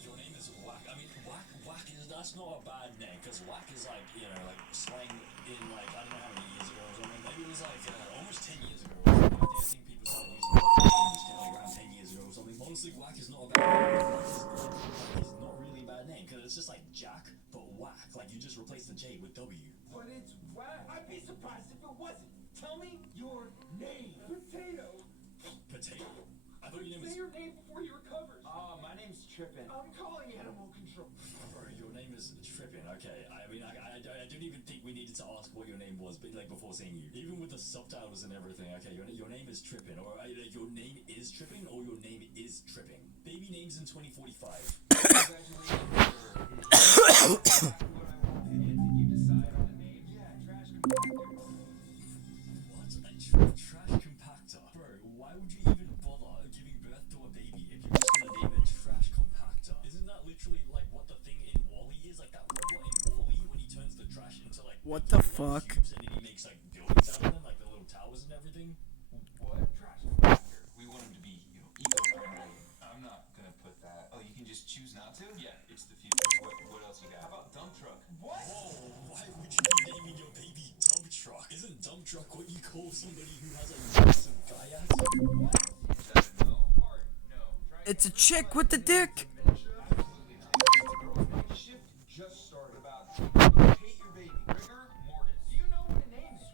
Your name is Whack. I mean, Whack is, that's not a bad name, because Whack is like, you know, like slang in like, I don't know how many years ago or something. Maybe it was like almost 10 years ago or something. I think people started using Whack almost like around 10 years ago or something. Honestly, Whack is not a bad name. Whack is not really a bad name, because it's just like Jack, but Whack. Like, you just replace the J with W. But it's whack. I'd be surprised if it wasn't. Tell me your name. Potato. Potato. I thought your name was... Say your name before you recover. My name's Trippin. I'm calling animal control. Bro, your name is Trippin. Okay, I mean, I don't even think we needed to ask what your name was, but like before saying you, even with the subtitles and everything. Okay, your name is Trippin, or like, your name is Trippin, or your name is Tripping. Baby names in 2045. What? A trash compactor? Bro, why would you even bother giving birth to a baby if you're just gonna name it trash compactor? Isn't that literally like what the thing in WALL-E is? Like that robot in WALL-E when he turns the trash into like What the fuck? cubes and then he makes like buildings out of them, like the little towers and everything. What? Trash compactor. We want him to be, eco-friendly. I'm not gonna put that. Oh, you can just choose not to? Yeah, it's the future. What else you got? How about dump truck? What? Whoa, why would you be naming your baby dump truck? Isn't dump truck what you call somebody who has a massive kayak? What? No. Hard. No. Try It's a chick with the dick. Absolutely not. Night shift just started. About hate your baby. Rigor mortis. Do you know what a name is?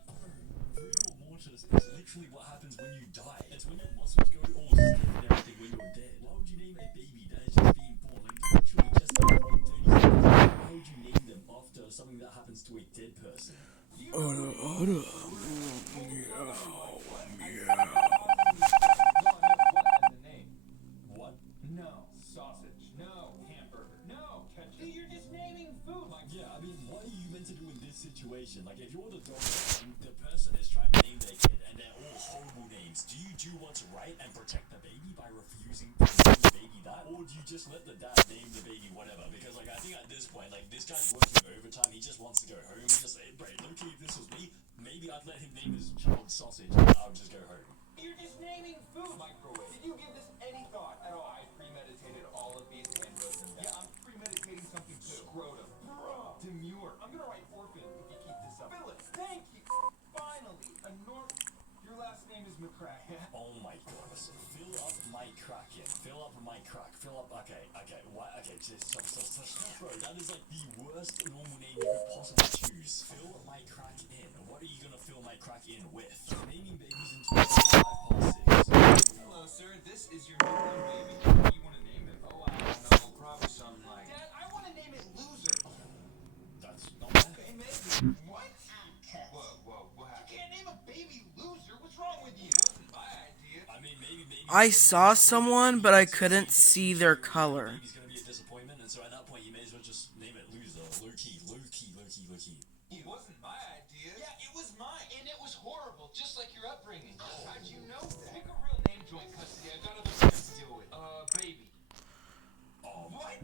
Rigor mortis is literally what happens when you die. It's when your muscles go all stiff and everything when you're dead. Why would you name a baby that is just being born? Like, literally just like 30 seconds. Why would you name them after something that happens to a dead person? What? No. Sausage. No. Hamburger. No. Ketchup. You're just naming food. Yeah, I mean, what are you meant to do in this situation? Like, if you're the doctor and the person is trying to name their kid and they're all horrible names, do you do what's right and protect the baby by refusing to name the baby that? Or do you just let the dad name the baby whatever? Because, like, I think at this point, like, this guy's working overtime. He just wants to go home. He just, hey, bro, look-y, if this was me, maybe I'd let him name his child Sausage and I would just go home. You're just naming food. Microwave. Did you give this any thought at all? I premeditated all of these and wrote them down. Yeah, I'm premeditating something too. Scrotum. Bruh. Demure. I'm gonna write orphan if you keep this up. Phyllis, thank you. Finally, a Your last name is McCracken. Oh my goodness. Fill up my Kraken. Fill up my crack. Fill up. Okay. What? Okay. Just bro, that is like the worst normal name you could possibly choose. Fill my crack in. What are you gonna fill my crack in with? Naming babies in 2005 Hello, sir. This is your newborn baby. What do you want to name it? Oh, I don't know. Probably something like. Dad, I want to name it Loser. That's not bad. Okay, maybe. What? Whoa. What happened? You can't name a baby Loser. What's wrong with you? It wasn't my idea. I mean, maybe. I saw someone, but I couldn't see their color. Baby's gonna be a disappointment, and so at that point, you may as well just name it Loser. Low key. It wasn't my idea. Yeah, it was mine, and it was horrible, just like your upbringing. How'd you know that? Pick a real name, joint custody. I got other things to deal with. Baby. What?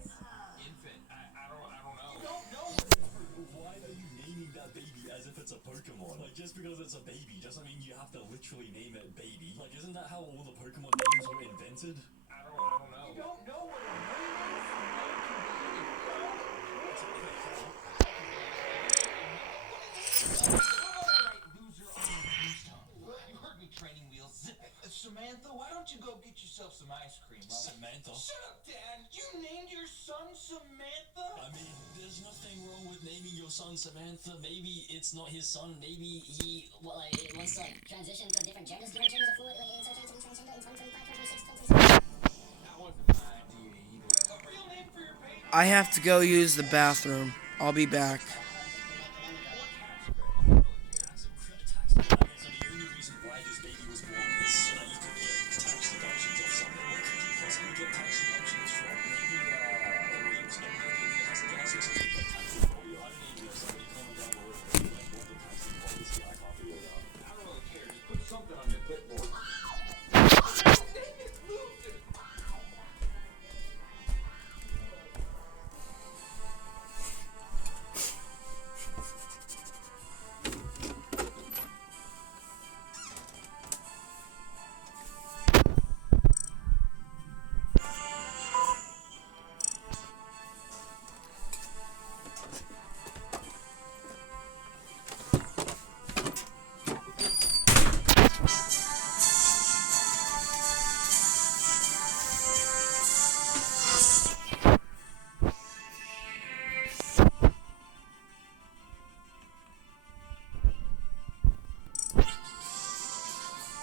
Infant. I don't know. You don't know what it is. Why are you naming that baby as if it's a Pokemon? Like, just because it's a baby doesn't mean you have to literally name it baby. Like, isn't that how all the Pokemon names were invented? I don't know. You don't know what a name is. Loser on your tombstone. You heard me, training wheels. Zip it. Samantha, why don't you go get yourself some ice cream, huh? Samantha? Shut up, Dad! You named your son Samantha? I mean, there's nothing wrong with naming your son Samantha. Maybe it's not his son. Maybe he wants to transition to different genders. Different genders are fluid. It's okay to be transgender in 2025, 2026, 2027. That wasn't my idea either. A real name for your baby? I have to go use the bathroom. I'll be back. so the only reason why this baby was born is so that you could get tax deductions off something. Where could you possibly get tax deductions from? Maybe Williams. That's just a big tax portfolio. I don't even know. Somebody comment down below if you like what the tax policy. I can't figure it out. I don't really care. Just put something on your clipboard.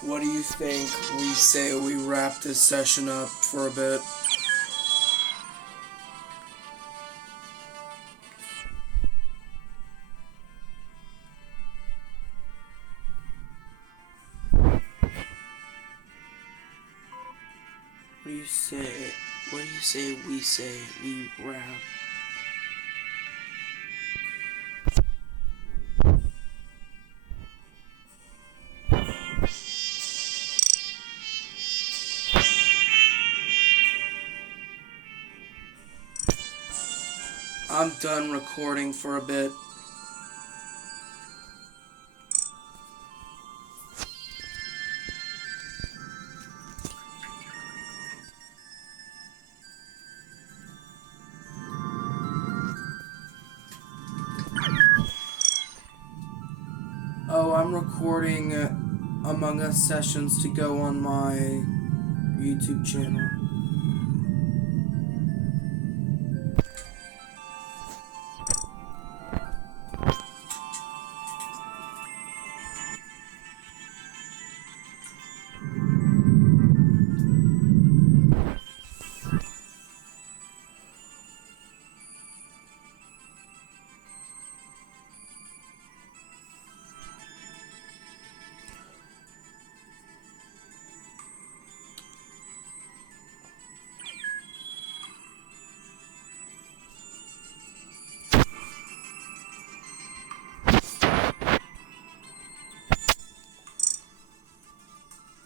What do you think we say we wrap this session up for a bit? What do you say? What do you say we wrap? I'm done recording for a bit. Oh, I'm recording Among Us sessions to go on my YouTube channel.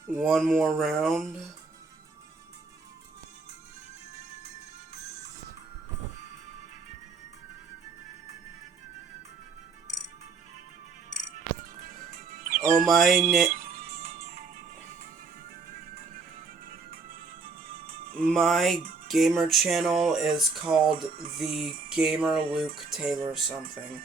One more round. Oh, my gamer channel is called The Gamer Luke Taylor something.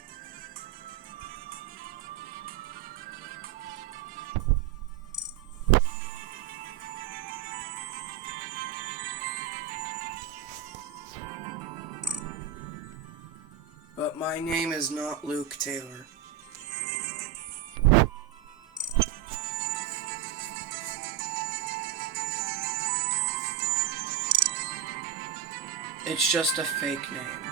But my name is not Luke Taylor. It's just a fake name.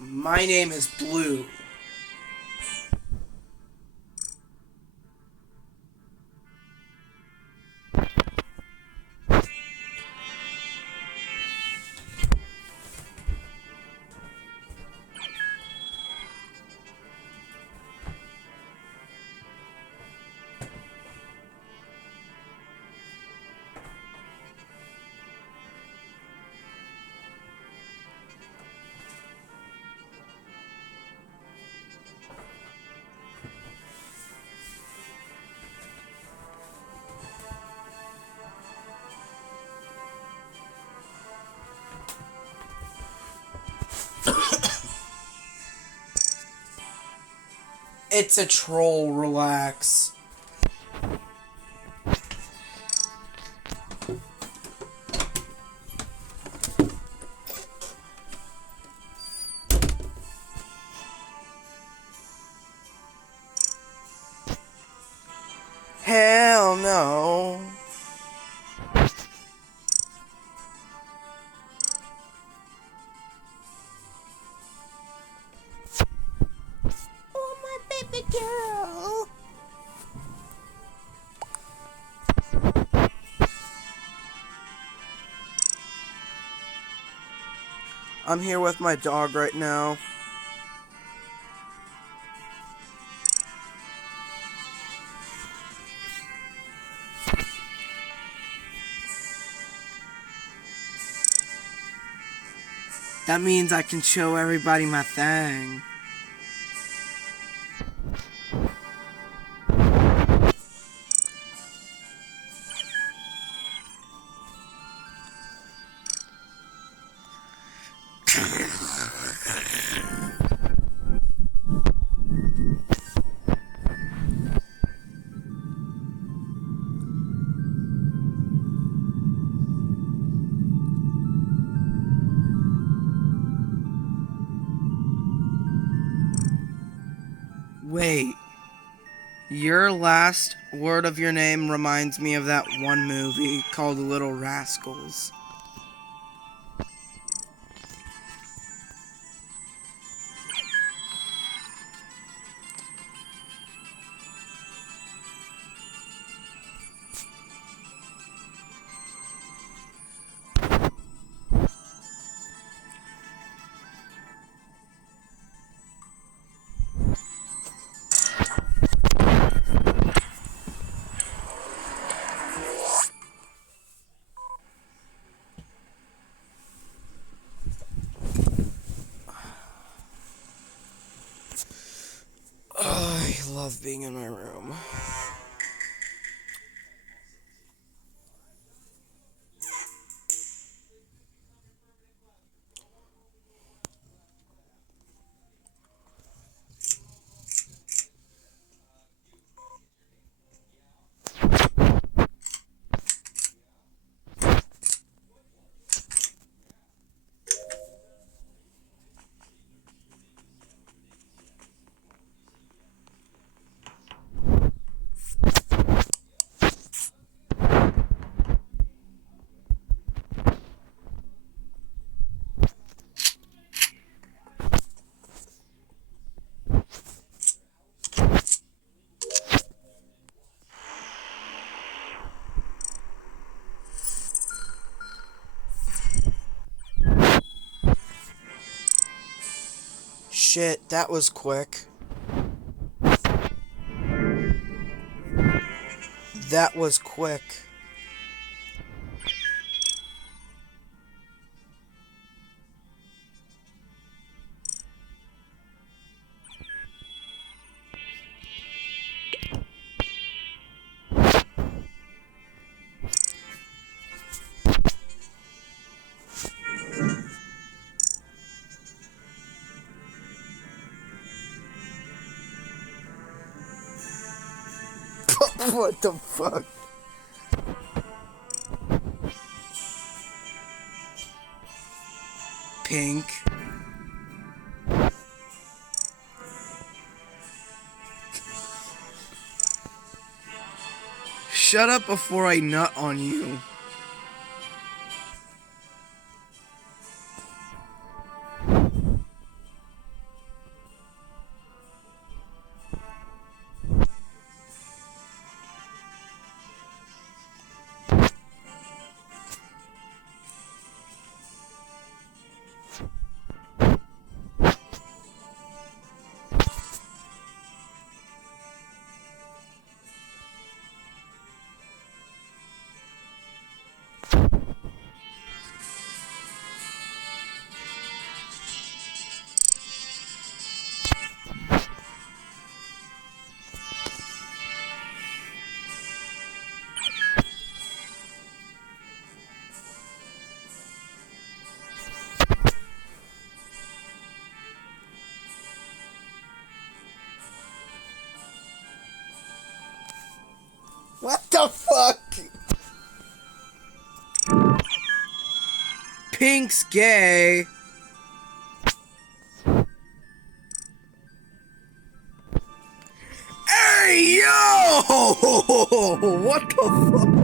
My name is Blue. It's a troll, relax. Hell no. Oh, my baby girl. I'm here with my dog right now. That means I can show everybody my thing. Wait, your last word of your name reminds me of that one movie called Little Rascals. I love being in my room. Shit, that was quick. That was quick. What the fuck? Pink. Shut up before I nut on you. What the fuck? Pink's gay. Hey, yo! What the fuck?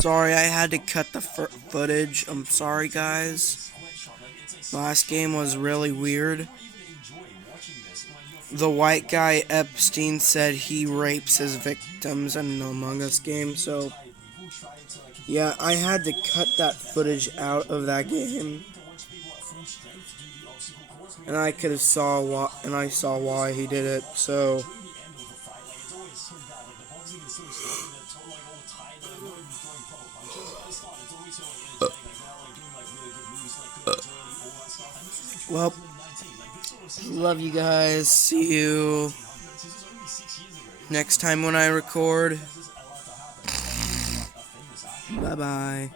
Sorry, I had to cut the footage. I'm sorry, guys. Last game was really weird. The white guy Epstein said he rapes his victims in an Among Us game, so yeah, I had to cut that footage out of that game. And I could have saw why he did it, so well, love you guys. See you next time when I record. Bye-bye.